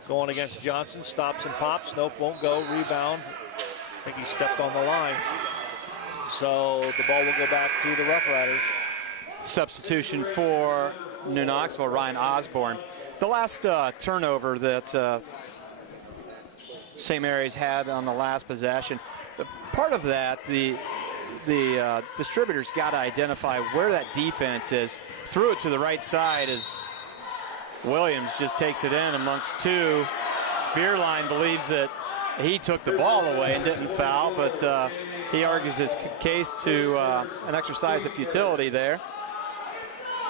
going against Johnson. Stops and pops. Nope, won't go. Rebound. I think he stepped on the line. So the ball will go back to the Rough Riders. Substitution for New Knoxville, Ryan Osborne. The last turnover that St. Mary's had on the last possession, part of that, the distributors got to identify where that defense is. Threw it to the right side as Williams just takes it in amongst 2. Beerline believes that he took the ball away and didn't foul, but he argues his case to an exercise of futility there.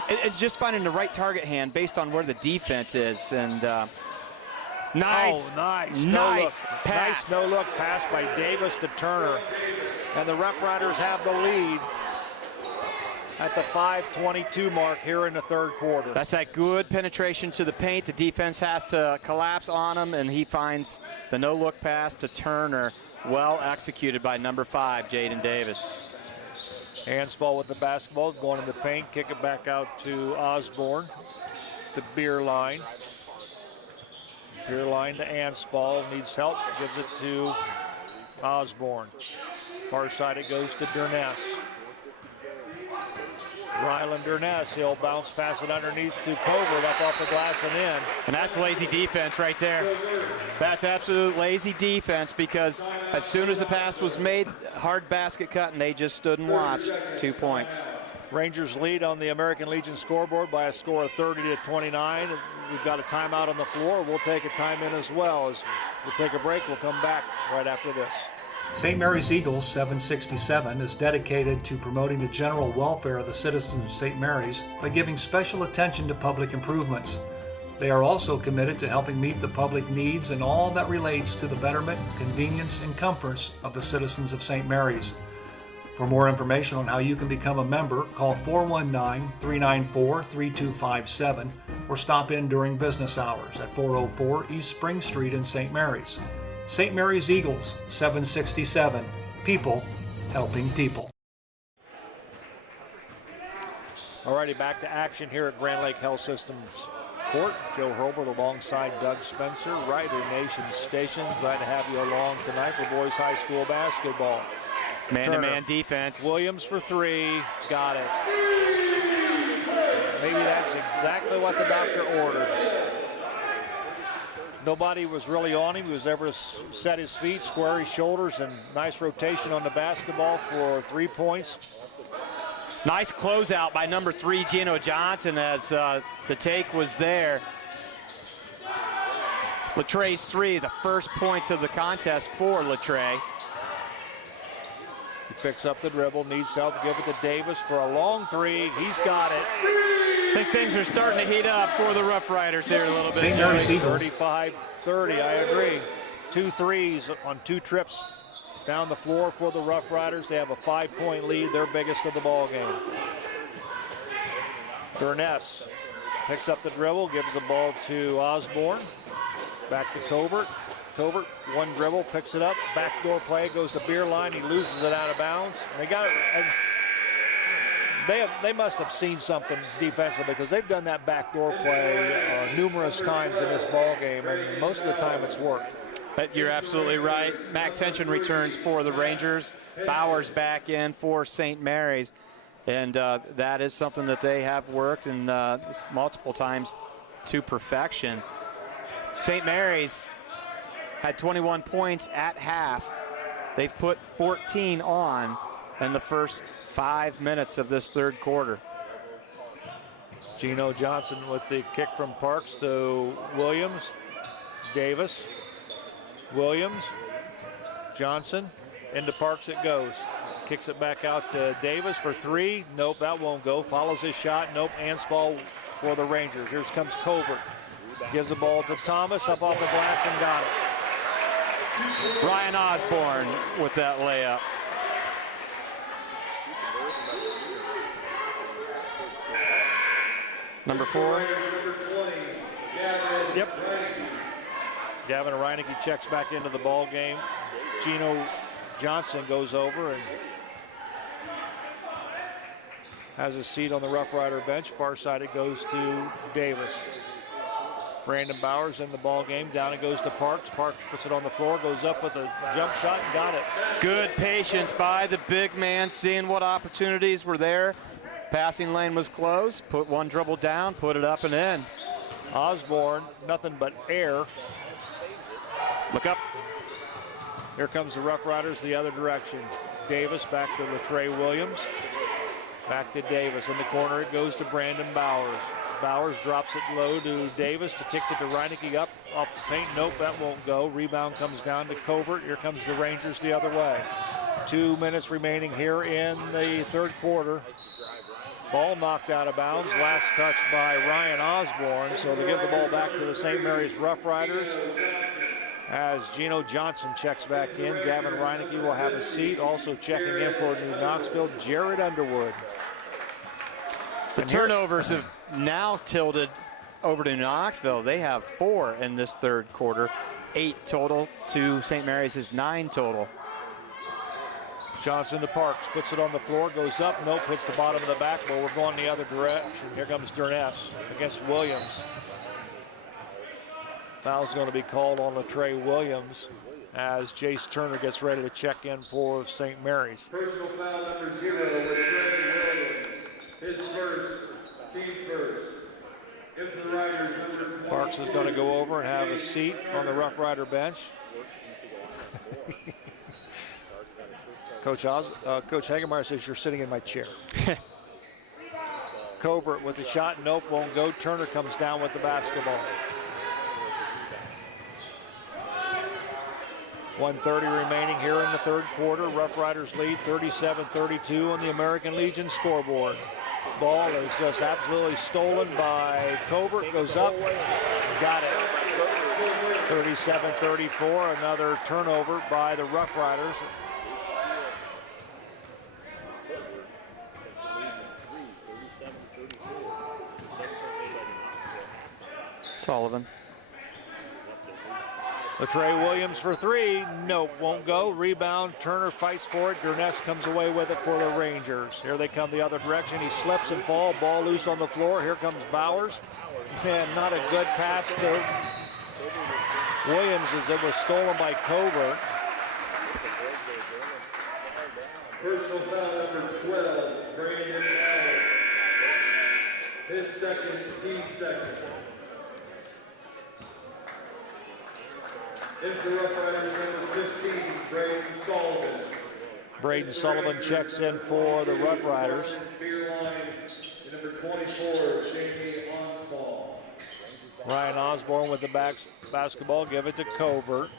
It's just finding the right target hand based on where the defense is. And nice pass. Nice no-look pass by Davis to Turner. And the Rough Riders have the lead at the 5:22 mark here in the third quarter. That's that good penetration to the paint. The defense has to collapse on him, and he finds the no-look pass to Turner. Well executed by number 5, Jaden Davis. Hansball with the basketball, going in the paint, kick it back out to Osborne, to Beerline. Beerline to Hansball, needs help, gives it to Osborne. Far side it goes to Durness. Ryland Durness, he'll bounce pass it underneath to Covert, up off the glass and in. And that's lazy defense right there. That's absolute lazy defense, because as soon as the pass was made, hard basket cut, and they just stood and watched. 2 points. Rangers lead on the American Legion scoreboard by a score of 30-29. We've got a timeout on the floor. We'll take a time in as well. As we'll take a break, we'll come back right after this. St. Mary's Eagles 767 is dedicated to promoting the general welfare of the citizens of St. Mary's by giving special attention to public improvements. They are also committed to helping meet the public needs and all that relates to the betterment, convenience, and comforts of the citizens of St. Mary's. For more information on how you can become a member, call 419-394-3257 or stop in during business hours at 404 East Spring Street in St. Mary's. St. Mary's Eagles, 767. People helping people. Alrighty, back to action here at Grand Lake Health Systems Court. Joe Hurlbert alongside Doug Spencer, Rider Nation Station. Glad to have you along tonight for boys high school basketball. Man-to-man defense. Williams for 3, got it. Maybe that's exactly what the doctor ordered. Nobody was really on him. He was able to set his feet, square his shoulders, and nice rotation on the basketball for 3 points. Nice closeout by number 3, Gino Johnson, as the take was there. Latrey's 3, the first points of the contest for Latrey. He picks up the dribble, needs help, give it to Davis for a long three. He's got it. I think things are starting to heat up for the Rough Riders here a little bit. St. Mary's Eagles. 35-30, I agree. 2 threes on 2 trips down the floor for the Rough Riders. They have a 5-point lead, their biggest of the ball game. Burness picks up the dribble, gives the ball to Osborne. Back to Covert. Covert, 1 dribble, picks it up. Backdoor play, goes to beer line. He loses it out of bounds. They got it. And they must have seen something defensively, because they've done that backdoor play numerous times in this ball game, and most of the time it's worked. But you're absolutely right. Max Henschen returns for the Rangers. Bowers back in for St. Mary's. And that is something that they have worked and multiple times to perfection. St. Mary's had 21 points at half. They've put 14 on in the first 5 minutes of this third quarter. Gino Johnson with the kick from Parks to Williams. Davis. Williams. Johnson. Into Parks it goes. Kicks it back out to Davis for 3. Nope, that won't go. Follows his shot. Nope, Ansball for the Rangers. Here comes Covert. Gives the ball to Thomas, up off the glass and got it. Ryan Osborne with that layup. Number 4. Yep. Gavin Reineke checks back into the ball game. Gino Johnson goes over and has a seat on the Rough Rider bench. Far side it goes to Davis. Brandon Bowers in the ball game. Down it goes to Parks. Parks puts it on the floor, goes up with a jump shot and got it. Good patience by the big man, seeing what opportunities were there. Passing lane was closed. Put 1 dribble down, put it up and in. Osborne, nothing but air. Look up. Here comes the Rough Riders the other direction. Davis back to Latrey Williams. Back to Davis. In the corner it goes to Brandon Bowers. Bowers drops it low to Davis, kicks it to Reineke up off the paint. Nope, that won't go. Rebound comes down to Covert. Here comes the Rangers the other way. 2 minutes remaining here in the third quarter. Ball knocked out of bounds. Last touch by Ryan Osborne. So they give the ball back to the St. Mary's Rough Riders. As Gino Johnson checks back in, Gavin Reineke will have a seat. Also checking in for New Knoxville, Jared Underwood. The turnovers have now tilted over to Knoxville. They have 4 in this third quarter, 8 total to St. Mary's is 9 total. Johnson to Parks, puts it on the floor, goes up, nope, hits the bottom of the backboard. We're going the other direction. Here comes Durness against Williams. Foul's going to be called on Latrey Williams as Jace Turner gets ready to check in for St. Mary's. Personal foul number 0 with Latrey Williams. His first, team first. If the Riders number 20, Parks is going to go over and have a seat on the Rough Rider bench. Coach Hagemeyer says, you're sitting in my chair. Covert with the shot, nope, won't go. Turner comes down with the basketball. 1:30 remaining here in the third quarter. Rough Riders lead 37-32 on the American Legion scoreboard. Ball is just absolutely stolen by Covert, goes up, got it. 37-34, another turnover by the Rough Riders. Sullivan. Latrey Williams for 3. Nope, won't go. Rebound. Turner fights for it. Durness comes away with it for the Rangers. Here they come the other direction. He slips and falls. Ball loose on the floor. Here comes Bowers. And not a good pass to Williams as it was stolen by Covert. personal foul number 12, Brandon Bowers. His second, team second. Into Rough Riders number 15, Braden Sullivan. Braden Sullivan checks in for the Rough Riders. Beer line, number 24, Jamie Osball. Ryan Osborne with the basketball, give it to Covert.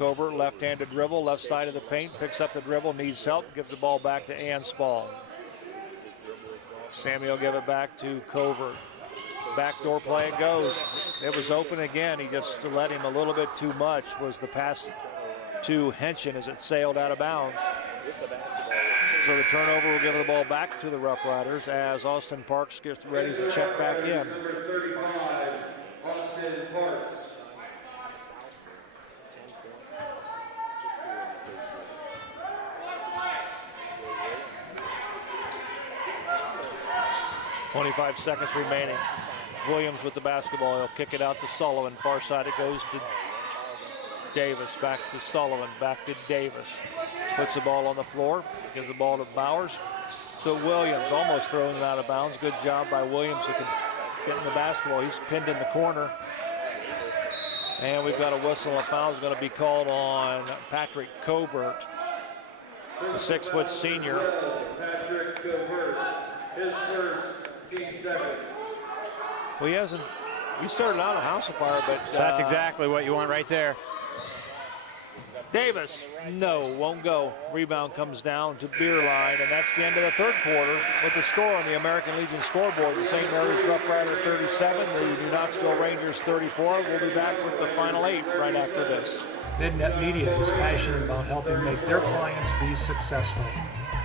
Covert, left-handed dribble, left side of the paint, picks up the dribble, needs help, gives the ball back to Ann Spall. Samuel give it back to Covert. Backdoor play it goes. It was open again. He just let him a little bit too much. Was the pass to Henshin as it sailed out of bounds. So the turnover will give the ball back to the Rough Riders as Austin Parks gets ready to check back in. Number 35, Austin Parks. .25 seconds remaining. Williams with the basketball. He'll kick it out to Sullivan. Far side it goes to Davis. Back to Sullivan. Back to Davis. Puts the ball on the floor. Gives the ball to Bowers. To Williams. Almost throwing it out of bounds. Good job by Williams to get in the basketball. He's pinned in the corner. And we've got a whistle. A foul is going to be called on Patrick Covert, the 6-foot senior. Patrick Covert, his first team second. Well, he started out a house of fire, but That's exactly what you want right there. Davis, no, won't go. Rebound comes down to Beerline, and that's the end of the third quarter with the score on the American Legion scoreboard. The St. Mary's Rough Rider 37, the New Knoxville Rangers 34. We'll be back with the final 8 right after this. Midnet Media is passionate about helping make their clients be successful.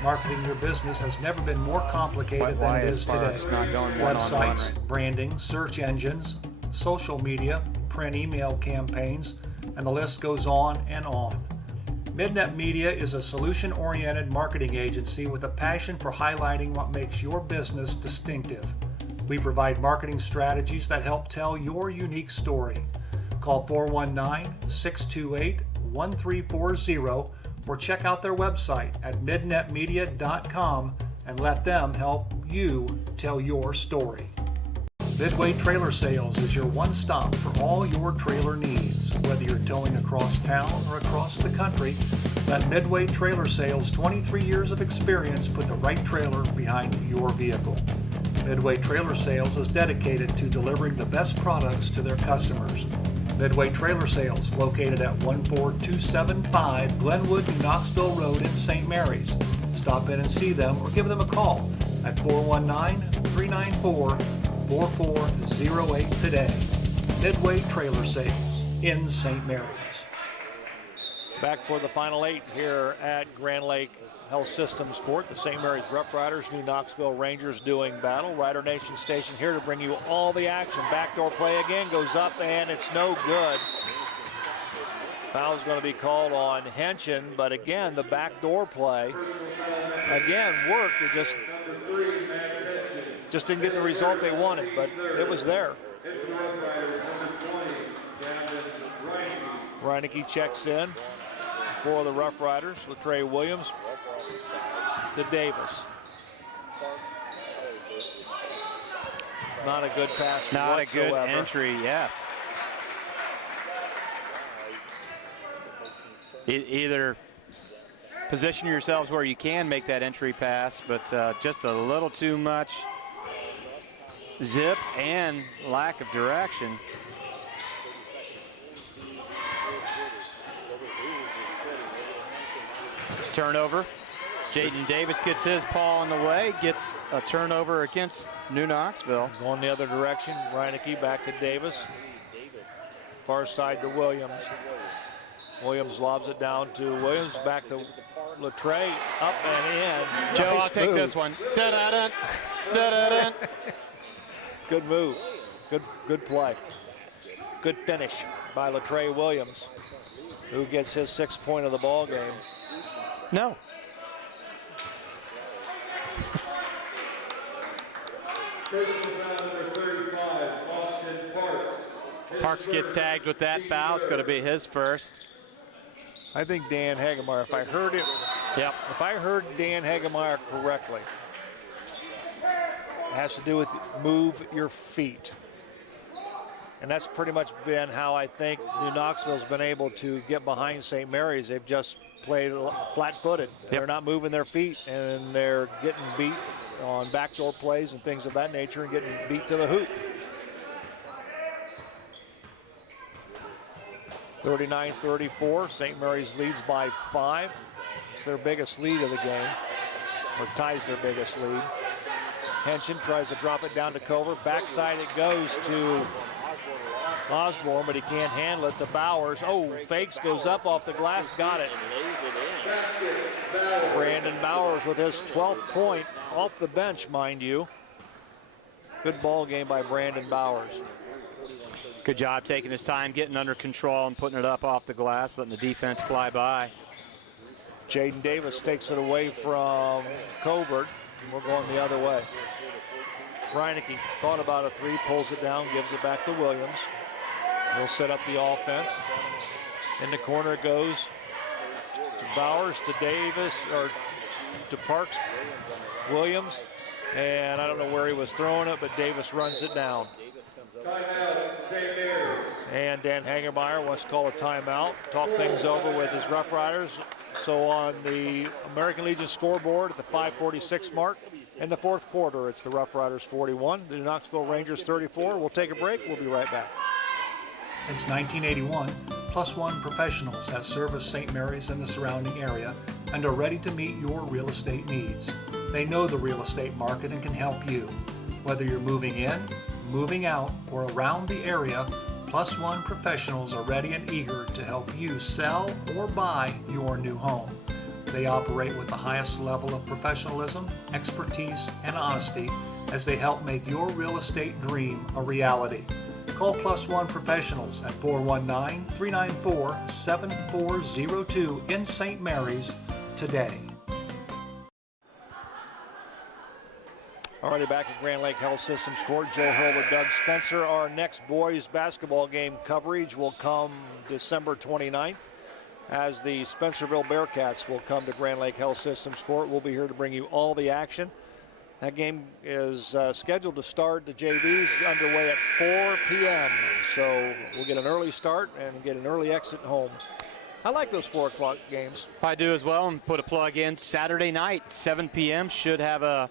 Marketing your business has never been more complicated than it is today. Not going one-on-one Websites, right? branding, search engines, social media, print email campaigns, and the list goes on and on. Midnet Media is a solution-oriented marketing agency with a passion for highlighting what makes your business distinctive. We provide marketing strategies that help tell your unique story. Call 419-628-1340 or check out their website at midnetmedia.com and let them help you tell your story. Midway Trailer Sales is your one stop for all your trailer needs. Whether you're towing across town or across the country, let Midway Trailer Sales' 23 years of experience put the right trailer behind your vehicle. Midway Trailer Sales is dedicated to delivering the best products to their customers. Midway Trailer Sales, located at 14275 Glenwood, New Knoxville Road in St. Mary's. Stop in and see them or give them a call at 419-394-4408 today. Midway Trailer Sales in St. Mary's. Back for the final 8 here at Grand Lake Health Systems Court. The St. Mary's Rough Riders, New Knoxville Rangers doing battle. Rider Nation Station here to bring you all the action. Backdoor play again goes up and it's no good. Foul's going to be called on Henshin, but again, the backdoor play again worked. It just didn't get the result they wanted, but it was there. Reineke checks in for the Rough Riders with Trey Williams to Davis. Not a good pass Not whatsoever. a good entry, yes. Either position yourselves where you can make that entry pass, but just a little too much zip and lack of direction. Turnover. Jaden Davis gets his paw on the way, gets a turnover against New Knoxville. Going the other direction, Reineke back to Davis. Far side to Williams. Williams lobs it down to Williams, back to Latre, up and in. Joe, Nice I'll take move. this one. Da-da-dun, da-da-dun. Good move, good play. Good finish by Latre Williams, who gets his 6th point of the ball game. No. Personal foul number 35, Austin Parks. Parks gets tagged with that foul. It's going to be his first. I think Dan Hagemeyer, if I heard it, if I heard Dan Hagemeyer correctly, it has to do with move your feet. And that's pretty much been how I think New Knoxville's been able to get behind St. Mary's. They've just played flat-footed. They're not moving their feet, and they're getting beat on backdoor plays and things of that nature and getting beat to the hoop. 39-34. St. Mary's leads by 5. It's their biggest lead of the game, or ties their biggest lead. Henson tries to drop it down to Cover. Backside it goes to Osborne, but he can't handle it to Bowers. Oh, fakes, goes up off the glass, got it. Brandon Bowers with his 12th point off the bench, mind you. Good ball game by Brandon Bowers. Good job taking his time, getting under control and putting it up off the glass, letting the defense fly by. Jaden Davis takes it away from Covert. We're going the other way. Reineke thought about a three, pulls it down, gives it back to Williams. He'll set up the offense. In the corner it goes to Bowers, to Davis, or to Parks, Williams, and I don't know where he was throwing it, but Davis runs it down. And Dan Hagermeyer wants to call a timeout, talk things over with his Rough Riders. So on the American Legion scoreboard at the 5:46 mark in the fourth quarter, it's the Rough Riders 41, the Knoxville Rangers 34. We'll take a break. We'll be right back. Since 1981, Plus One Professionals has serviced St. Mary's and the surrounding area and are ready to meet your real estate needs. They know the real estate market and can help you. Whether you're moving in, moving out, or around the area, Plus One Professionals are ready and eager to help you sell or buy your new home. They operate with the highest level of professionalism, expertise, and honesty as they help make your real estate dream a reality. Call Plus One Professionals at 419-394-7402 in St. Mary's today. Already back at Grand Lake Health Systems Court, Joe Hill with Doug Spencer. Our next boys basketball game coverage will come December 29th as the Spencerville Bearcats will come to Grand Lake Health Systems Court. We'll be here to bring you all the action. That game is scheduled to start, the JVs underway at 4 p.m. So we'll get an early start and get an early exit home. I like those 4 o'clock games. I do as well, and put a plug in. Saturday night, 7 p.m. should have a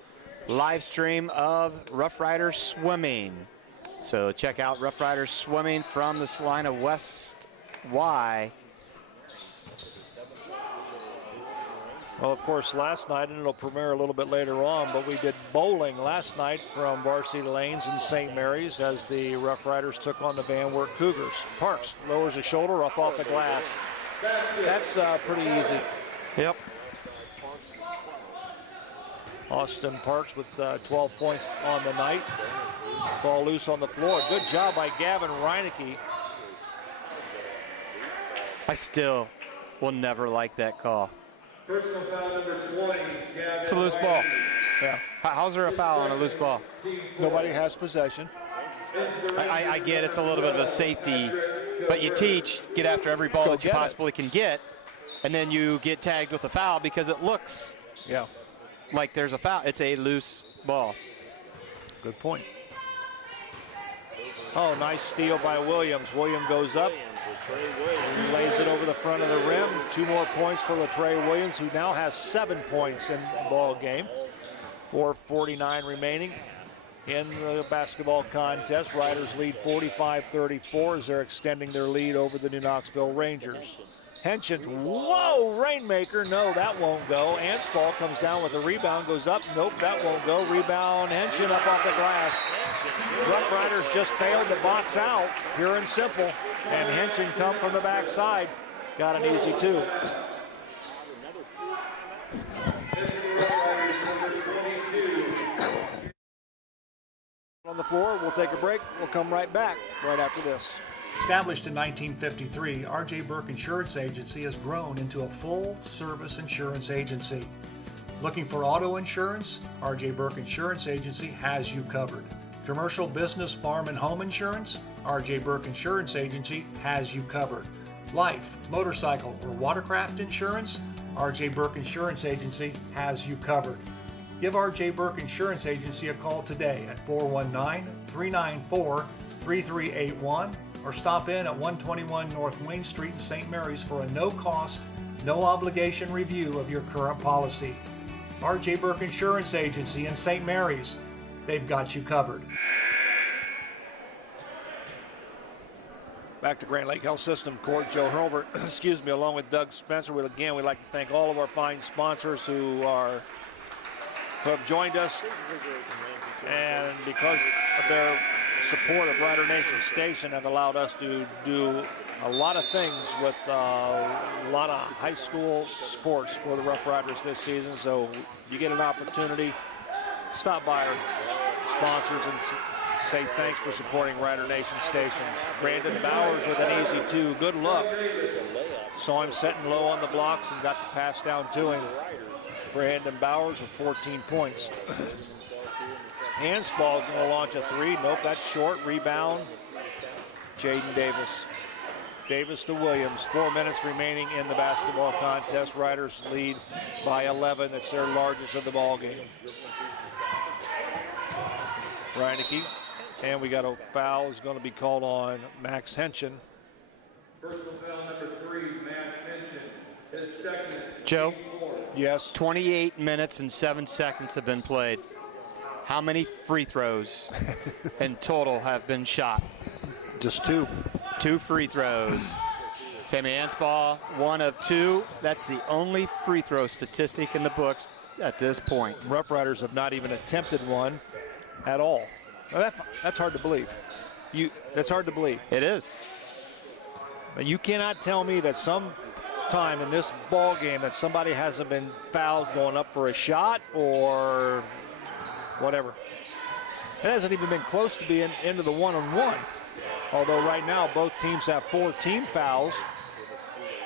live stream of Rough Riders swimming. So check out Rough Riders swimming from the Salina West Y. Well, of course, last night, and it'll premiere a little bit later on, but we did bowling last night from Varsity Lanes in St. Mary's as the Rough Riders took on the Van Wert Cougars. Parks lowers his shoulder up off the glass. That's pretty easy. Yep. Austin Parks with 12 points on the night. Ball loose on the floor. Good job by Gavin Reineke. I still will never like that call. Personal foul number 20, Gavin. It's a loose ball. Yeah. How's there a foul on a loose ball? Nobody has possession. I get it's a little bit of a safety, but you teach, get after every ball that you possibly can get, and then you get tagged with a foul because it looks like there's a foul. It's a loose ball. Good point. Oh, nice steal by Williams. Williams goes up. He lays it over the front of the rim. 2 more points for Latrey Williams, who now has 7 points in the ball game. 4:49 remaining in the basketball contest. Riders lead 45-34 as they're extending their lead over the New Knoxville Rangers. Henson, whoa, Rainmaker, no, that won't go. Ansball comes down with a rebound, goes up, nope, that won't go. Rebound, Henson up off the glass. Rough Riders just failed to box out, pure and simple. And Henson come from the backside, got an easy 2. On the floor, we'll take a break. We'll come right back right after this. Established in 1953, R.J. Burke Insurance Agency has grown into a full-service insurance agency. Looking for auto insurance? R.J. Burke Insurance Agency has you covered. Commercial, business, farm, and home insurance? R.J. Burke Insurance Agency has you covered. Life, motorcycle, or watercraft insurance? R.J. Burke Insurance Agency has you covered. Give R.J. Burke Insurance Agency a call today at 419-394-3381 or stop in at 121 North Wayne Street in St. Mary's for a no-cost, no-obligation review of your current policy. R.J. Burke Insurance Agency in St. Mary's. They've got you covered. Back to Grand Lake Health System Court, Joe Hurlbert, excuse me, along with Doug Spencer. Again, we'd like to thank all of our fine sponsors who have joined us. And because of their support of Rider Nation Station, have allowed us to do a lot of things with a lot of high school sports for the Rough Riders this season. So you get an opportunity, stop by our sponsors and say thanks for supporting Rider Nation Station. Brandon Bowers with an easy 2. Good luck. Saw him setting low on the blocks and got the pass down to him. Brandon Bowers with 14 points. Hansball is going to launch a 3. Nope, that's short. Rebound. Jaden Davis. Davis to Williams. 4 minutes remaining in the basketball contest. Riders lead by 11. That's their largest of the ball game. Reineke. And we got a foul is going to be called on Max Henschen. Personal foul number 3, Max Henschen. His second. Joe? Yes. 28 minutes and 7 seconds have been played. How many free throws in total have been shot? Just 2. 2 free throws. Sammy Hansball, 1 of 2. That's the only free throw statistic in the books at this point. Rough Riders have not even attempted one at all. Well, that's hard to believe. That's hard to believe. It is. But you cannot tell me that some time in this ball game that somebody hasn't been fouled going up for a shot or whatever. It hasn't even been close to being into the one-on-one. Although right now both teams have 4 team fouls.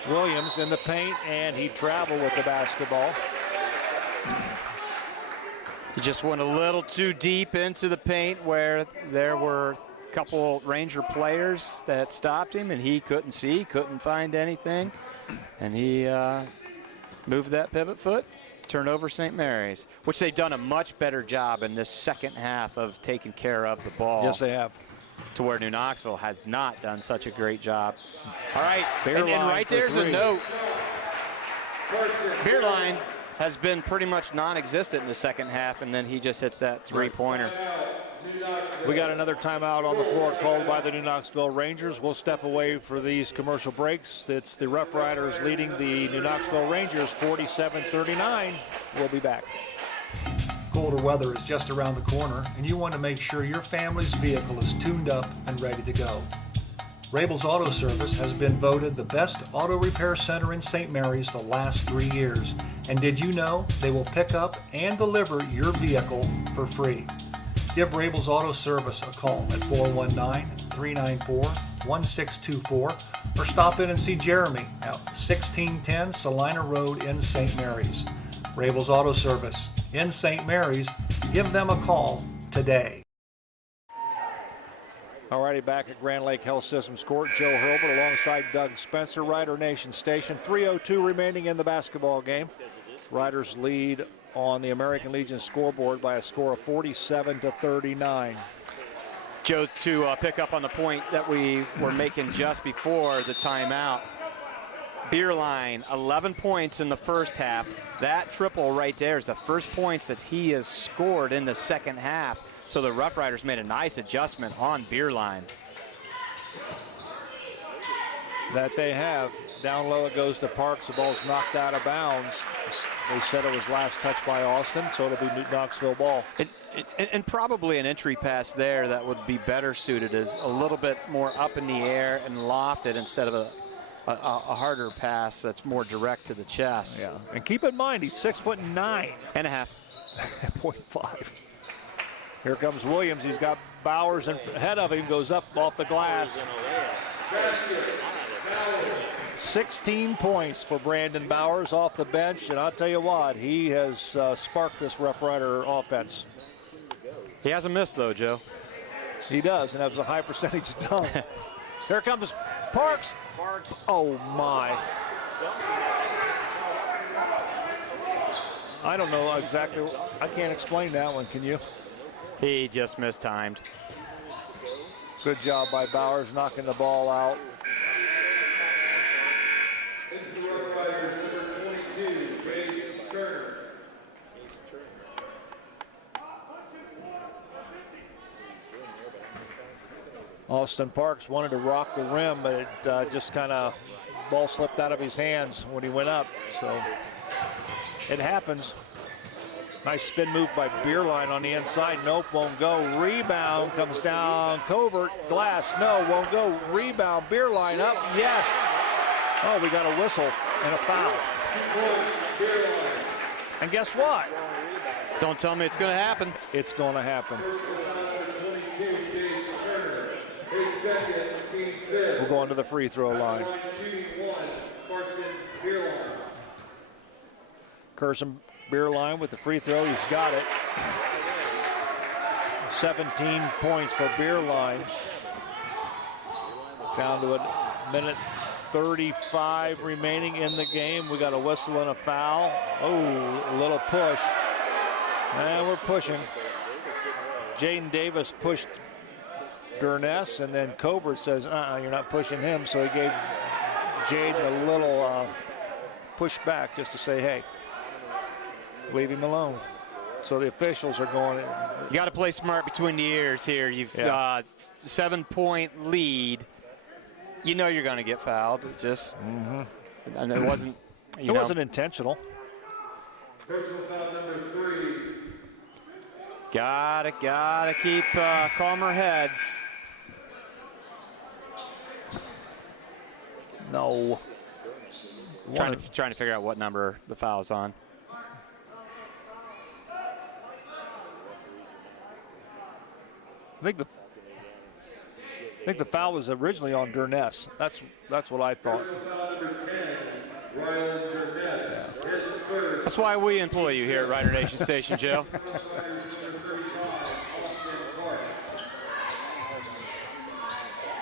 Williams in the paint, and he traveled with the basketball. He just went a little too deep into the paint where there were a couple Ranger players that stopped him, and he couldn't see, couldn't find anything. And he moved that pivot foot, turned over St. Mary's, which they've done a much better job in this second half of taking care of the ball. Yes, they have. To where New Knoxville has not done such a great job. All right, and right there's 3. a note. Beerline has been pretty much non-existent in the second half, and then he just hits that 3-pointer. We got another timeout on the floor called by the New Knoxville Rangers. We'll step away for these commercial breaks. It's the Rough Riders leading the New Knoxville Rangers 47-39. We'll be back. Colder weather is just around the corner, and you want to make sure your family's vehicle is tuned up and ready to go. Rabel's Auto Service has been voted the best auto repair center in St. Mary's the last 3 years. And did you know they will pick up and deliver your vehicle for free? Give Rabel's Auto Service a call at 419-394-1624 or stop in and see Jeremy at 1610 Salina Road in St. Mary's. Rabel's Auto Service in St. Mary's. Give them a call today. All righty, back at Grand Lake Health Systems Court. Joe Hurlbert alongside Doug Spencer, Rider Nation Station. 3:02 remaining in the basketball game. Riders lead on the American Legion scoreboard by a score of 47-39. Joe, to pick up on the point that we were making just before the timeout, Beerline, 11 points in the first half. That triple right there is the first points that he has scored in the second half. So the Rough Riders made a nice adjustment on Beerline. That they have. Down low it goes to Parks. The ball's knocked out of bounds. They said it was last touched by Austin, so it'll be New Knoxville ball. And probably an entry pass there that would be better suited is a little bit more up in the air and lofted instead of a harder pass that's more direct to the chest. Yeah. And keep in mind, he's 6'9". 1.5. 0.5. Here comes Williams. He's got Bowers ahead of him. Goes up off the glass. 16 points for Brandon Bowers off the bench. And I'll tell you what, he has sparked this Rough Rider offense. He hasn't missed, though, Joe. He does, and that was a high percentage dunk. Here comes Parks. Oh, my. I don't know exactly. I can't explain that one, can you? He just mistimed. Good job by Bowers knocking the ball out. This is the Rough Riders, number 22, Chase Turner. Austin Parks wanted to rock the rim, but it just kind of, ball slipped out of his hands when he went up. So it happens. Nice spin move by Beerline on the inside. Nope, won't go. Rebound comes down. Covert, glass, no, won't go. Rebound, Beerline up, yes. Oh, we got a whistle and a foul. And guess what? Don't tell me it's going to happen. It's going to happen. We'll go on to the free throw line. Carson Beerline with the free throw. He's got it. 17 points for Beerline. Down to a minute 35 remaining in the game. We got a whistle and a foul. Oh, a little push. And we're pushing. Jaden Davis pushed Durness, and then Covert says, you're not pushing him. So he gave Jaden a little push back just to say, hey, leave him alone. So the officials are going. You got to play smart between the ears here. You've 7-point lead. You know you're going to get fouled. It just, and it wasn't. It wasn't intentional. Personal foul number 3. Gotta keep calmer heads. No. Trying to figure out what number the foul's on. I think the foul was originally on Durness. That's what I thought. That's why we employ you here at Rider Nation Station, Joe.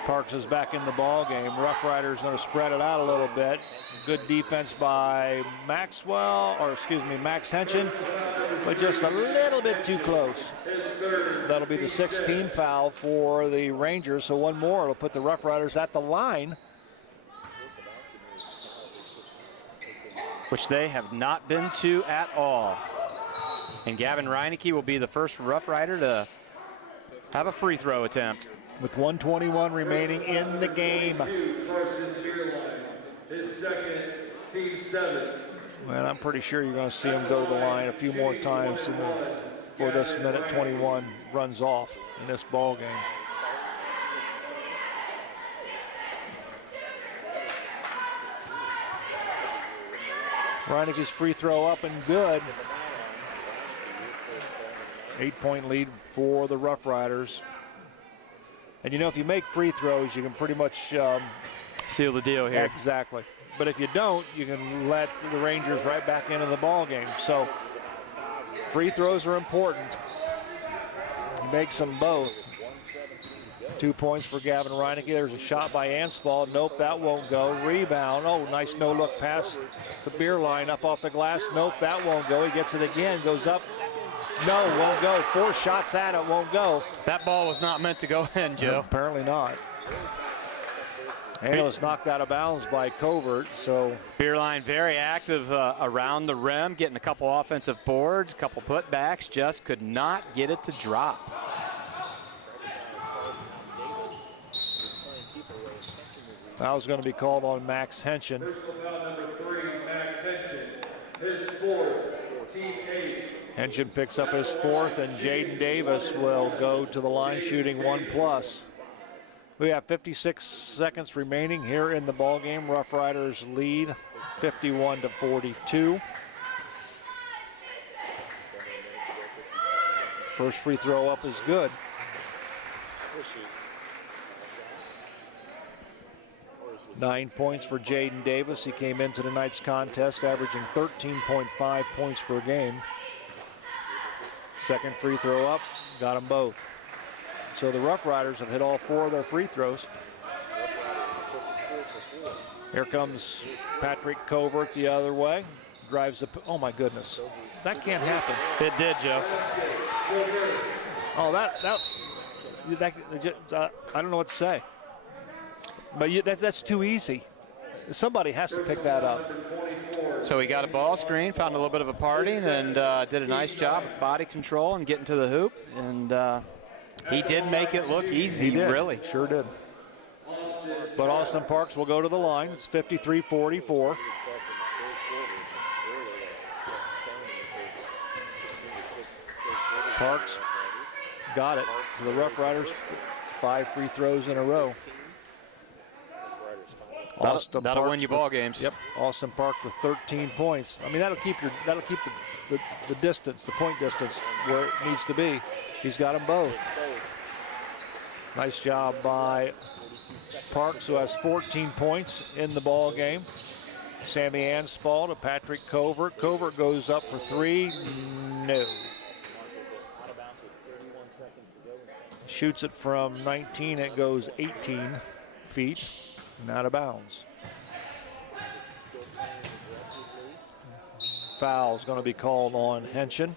Parks is back in the ball game. Rough Riders going to spread it out a little bit. Good defense by Max Henson, but just a little bit too close. That'll be the 6th team foul for the Rangers, so one more. It'll put the Rough Riders at the line. Which they have not been to at all. And Gavin Reineke will be the first Rough Rider to have a free throw attempt. With 1:21 remaining in the game. His second, team 7. Well, I'm pretty sure you're going to see him go to the line a few more times before this minute 21 runs off in this ball game. Reineke's free throw up and good. 8-point lead for the Rough Riders. And you know, if you make free throws, you can pretty much seal the deal here. Exactly. But if you don't, you can let the Rangers right back into the ball game. So free throws are important. He makes them both. 2 points for Gavin Reineke. There's a shot by Anspall. Nope, that won't go. Rebound. Oh, nice no-look pass to Beerline up off the glass. Nope, that won't go. He gets it again, goes up. No, won't go. 4 shots at it, won't go. That ball was not meant to go in, Joe. Apparently not. And it was knocked out of bounds by Covert. So Beerline very active around the rim, getting a couple offensive boards, a couple putbacks, just could not get it to drop. Foul's going to be called on Max Henson. Personal foul number 3, Max Henson. His 4th, team 8. Henson picks up his 4th, and Jaden Davis will go to the line shooting 1+. We have 56 seconds remaining here in the ball game. Rough Riders lead 51-42. First free throw up is good. 9 points for Jaden Davis. He came into tonight's contest averaging 13.5 points per game. Second free throw up, got them both. So the Rough Riders have hit all 4 of their free throws. Here comes Patrick Covert the other way. Drives the, oh my goodness. That can't happen. It did, Joe. Oh, I don't know what to say. But that's too easy. Somebody has to pick that up. So he got a ball screen, found a little bit of a party, and did a nice job with body control and getting to the hoop. And He did make it look easy, He did. really. Sure did. But Austin Parks will go to the line. It's 53-44. Parks got it. So the Rough Riders, 5 free throws in a row. That'll win you ball games. Yep. Austin Parks with 13 points. I mean, that'll keep the distance, the point distance, where it needs to be. He's got them both. Nice job by Parks, who has 14 points in the ball game. Sammy Anspall to Patrick Covert. Covert goes up for 3. No. Shoots it from 19. It goes 18 feet. And out of bounds. Foul's going to be called on Henshin.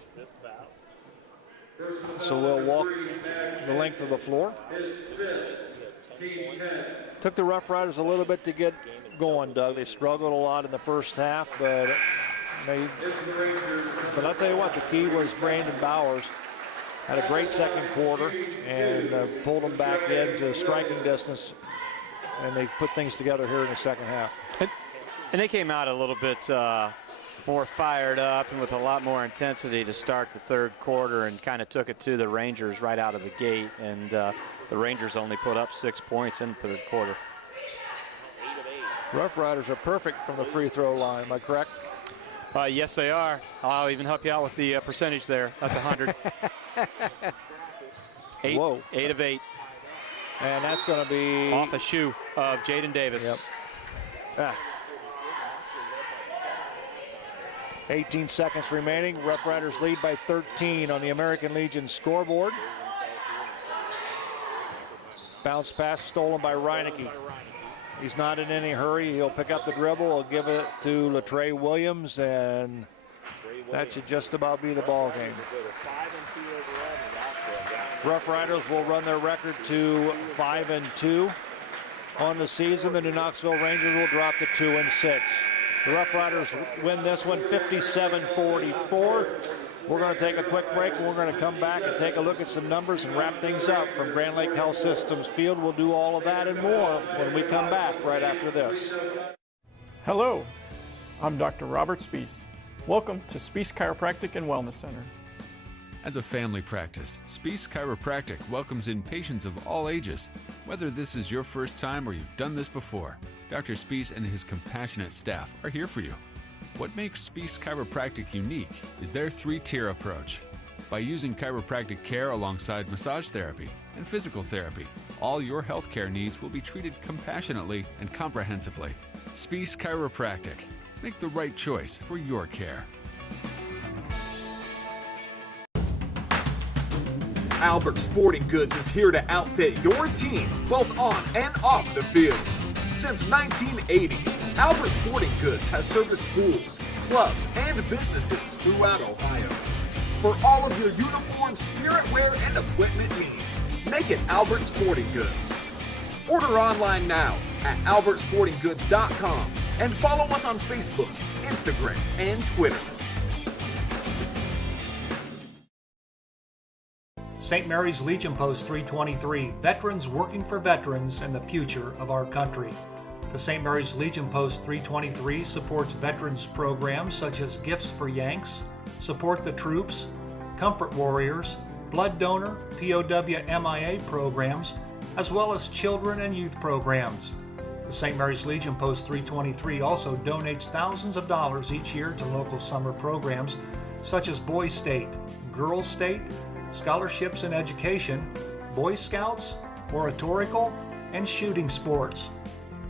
So we'll walk the length of the floor. Took the Rough Riders a little bit to get going, Doug. They struggled a lot in the first half, but I'll tell you what, the key was Brandon Bowers. Had a great second quarter and pulled them back into striking distance, and they put things together here in the second half. And they came out a little bit more fired up and with a lot more intensity to start the third quarter, and kind of took it to the Rangers right out of the gate. And the Rangers only put up 6 points in the third quarter. Rough Riders are perfect from the free throw line, am I correct? Yes, they are. I'll even help you out with the percentage there. That's 100. Whoa. 8 of 8. And that's going to be off a shoe of Jaden Davis. Yep. 18 seconds remaining. Rough Riders lead by 13 on the American Legion scoreboard. Bounce pass stolen by Reinecke. He's not in any hurry. He'll pick up the dribble. He'll give it to Latrey Williams, and that should just about be the ball game. Rough Riders will run their record to 5-2 on the season. The New Knoxville Rangers will drop to 2-6. The Rough Riders win this one 57-44. We're going to take a quick break, and we're going to come back and take a look at some numbers and wrap things up from Grand Lake Health Systems Field. We'll do all of that and more when we come back right after this. Hello, I'm Dr. Robert Spees. Welcome to Spees Chiropractic and Wellness Center. As a family practice, Spees Chiropractic welcomes in patients of all ages. Whether this is your first time or you've done this before, Dr. Spees and his compassionate staff are here for you. What makes Spees Chiropractic unique is their 3-tier approach. By using chiropractic care alongside massage therapy and physical therapy, all your healthcare needs will be treated compassionately and comprehensively. Spees Chiropractic. Make the right choice for your care. Albert Sporting Goods is here to outfit your team, both on and off the field. Since 1980, Albert Sporting Goods has serviced schools, clubs, and businesses throughout Ohio. For all of your uniform, spirit wear, and equipment needs, make it Albert Sporting Goods. Order online now at albertsportinggoods.com and follow us on Facebook, Instagram, and Twitter. St. Mary's Legion Post 323, veterans working for veterans and the future of our country. The St. Mary's Legion Post 323 supports veterans programs such as Gifts for Yanks, Support the Troops, Comfort Warriors, Blood Donor, POW MIA programs, as well as children and youth programs. The St. Mary's Legion Post 323 also donates thousands of dollars each year to local summer programs such as Boys State, Girls State, Scholarships in Education, Boy Scouts, Oratorical, and Shooting Sports.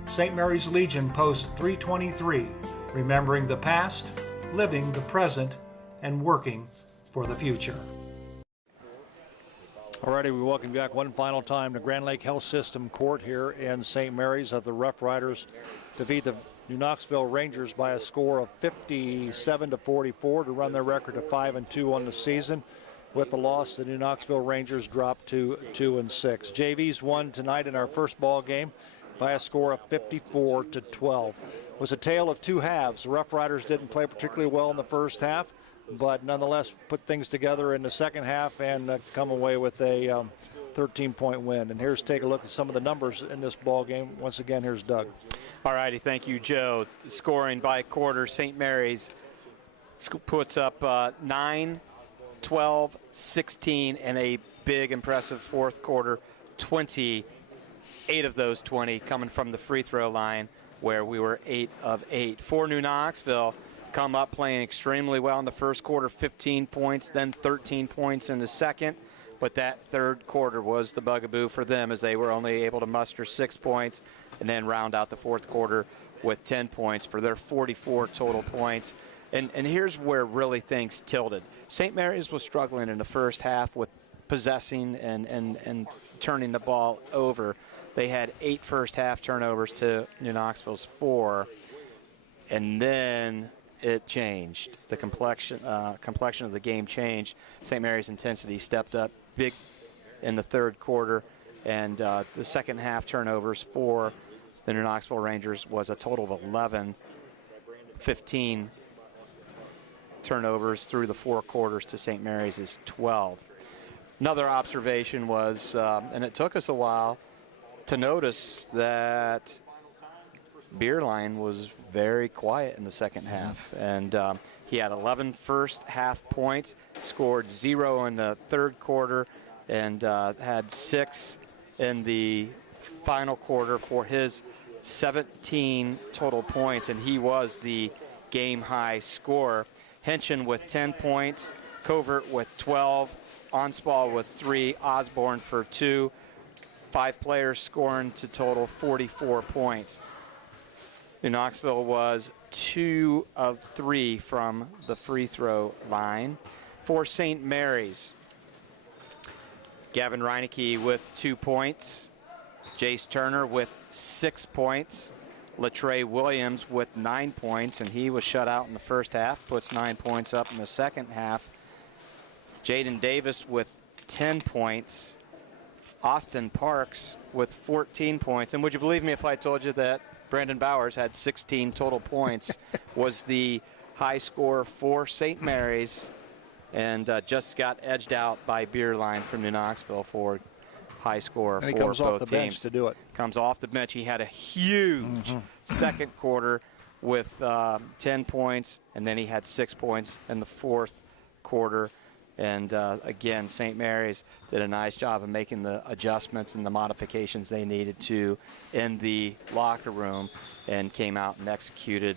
St. Mary's Legion Post 323, remembering the past, living the present, and working for the future. Alrighty, we welcome you back one final time to Grand Lake Health System Court here in St. Mary's. Of the Rough Riders defeat the New Knoxville Rangers by a score of 57-44 to run their record to 5-2 on the season. With the loss, the New Knoxville Rangers dropped to 2-6. JVs won tonight in our first ball game by a score of 54-12. It was a tale of two halves. The Rough Riders didn't play particularly well in the first half, but nonetheless put things together in the second half and come away with a 13-point win. And here's take a look at some of the numbers in this ball game. Once again, here's Doug. All righty, thank you, Joe. Scoring by quarter, St. Mary's puts up 9, 12, 16, and a big, impressive fourth quarter, 20. 8 of those 20 coming from the free throw line, where we were 8 of 8. For New Knoxville, come up playing extremely well in the first quarter, 15 points, then 13 points in the second. But that third quarter was the bugaboo for them, as they were only able to muster 6 points and then round out the fourth quarter with 10 points for their 44 total points. And here's where really things tilted. St. Mary's was struggling in the first half with possessing and turning the ball over. They had 8 first half turnovers to New Knoxville's 4, and then it changed. The complexion of the game changed. St. Mary's intensity stepped up big in the third quarter, and the second half turnovers for the New Knoxville Rangers was a total of 11, 15 turnovers through the 4 quarters to St. Mary's is 12. Another observation was, and it took us a while to notice, that Beerline was very quiet in the second half. And he had 11 first half points, scored 0 in the third quarter, and had 6 in the final quarter for his 17 total points, and he was the game-high scorer. Henshin with 10 points, Covert with 12, Onspall with 3, Osborne for 2. 5 players scoring to total 44 points. New Knoxville was 2 of 3 from the free throw line. For St. Mary's, Gavin Reineke with 2 points, Jace Turner with 6 points, Latrey Williams with 9 points, and he was shut out in the first half, puts 9 points up in the second half. Jaden Davis with 10 points, Austin Parks with 14 points. And would you believe me if I told you that Brandon Bowers had 16 total points, was the high scorer for St. Mary's, and just got edged out by Beerline from New Knoxville for high score and he for comes both off the teams. bench to do it. Comes off the bench. He had a huge second quarter with 10 points, and then he had 6 points in the fourth quarter. And again, St. Mary's did a nice job of making the adjustments and the modifications they needed to in the locker room, and came out and executed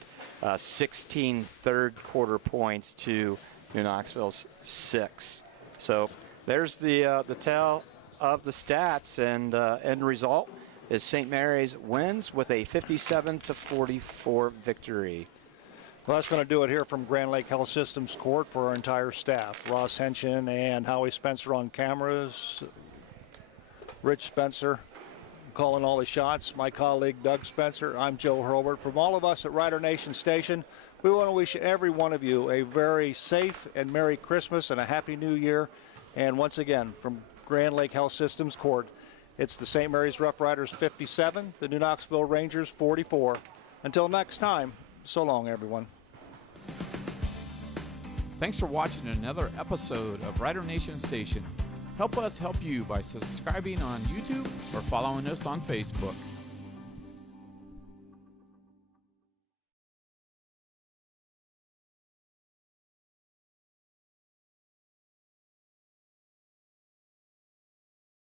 16 third quarter points to New Knoxville's 6. So there's the tale of the stats, and end result is St. Mary's wins with a 57-44 victory. Well, that's going to do it here from Grand Lake Health Systems Court for our entire staff. Ross Henshin and Howie Spencer on cameras. Rich Spencer calling all the shots. My colleague Doug Spencer. I'm Joe Hurlbert. From all of us at Rider Nation Station, we want to wish every one of you a very safe and Merry Christmas and a Happy New Year. And once again, from Grand Lake Health Systems Court, it's the St. Mary's Rough Riders 57, the New Knoxville Rangers 44. Until next time, so long, everyone. Thanks for watching another episode of Rider Nation Station. Help us help you by subscribing on YouTube or following us on Facebook.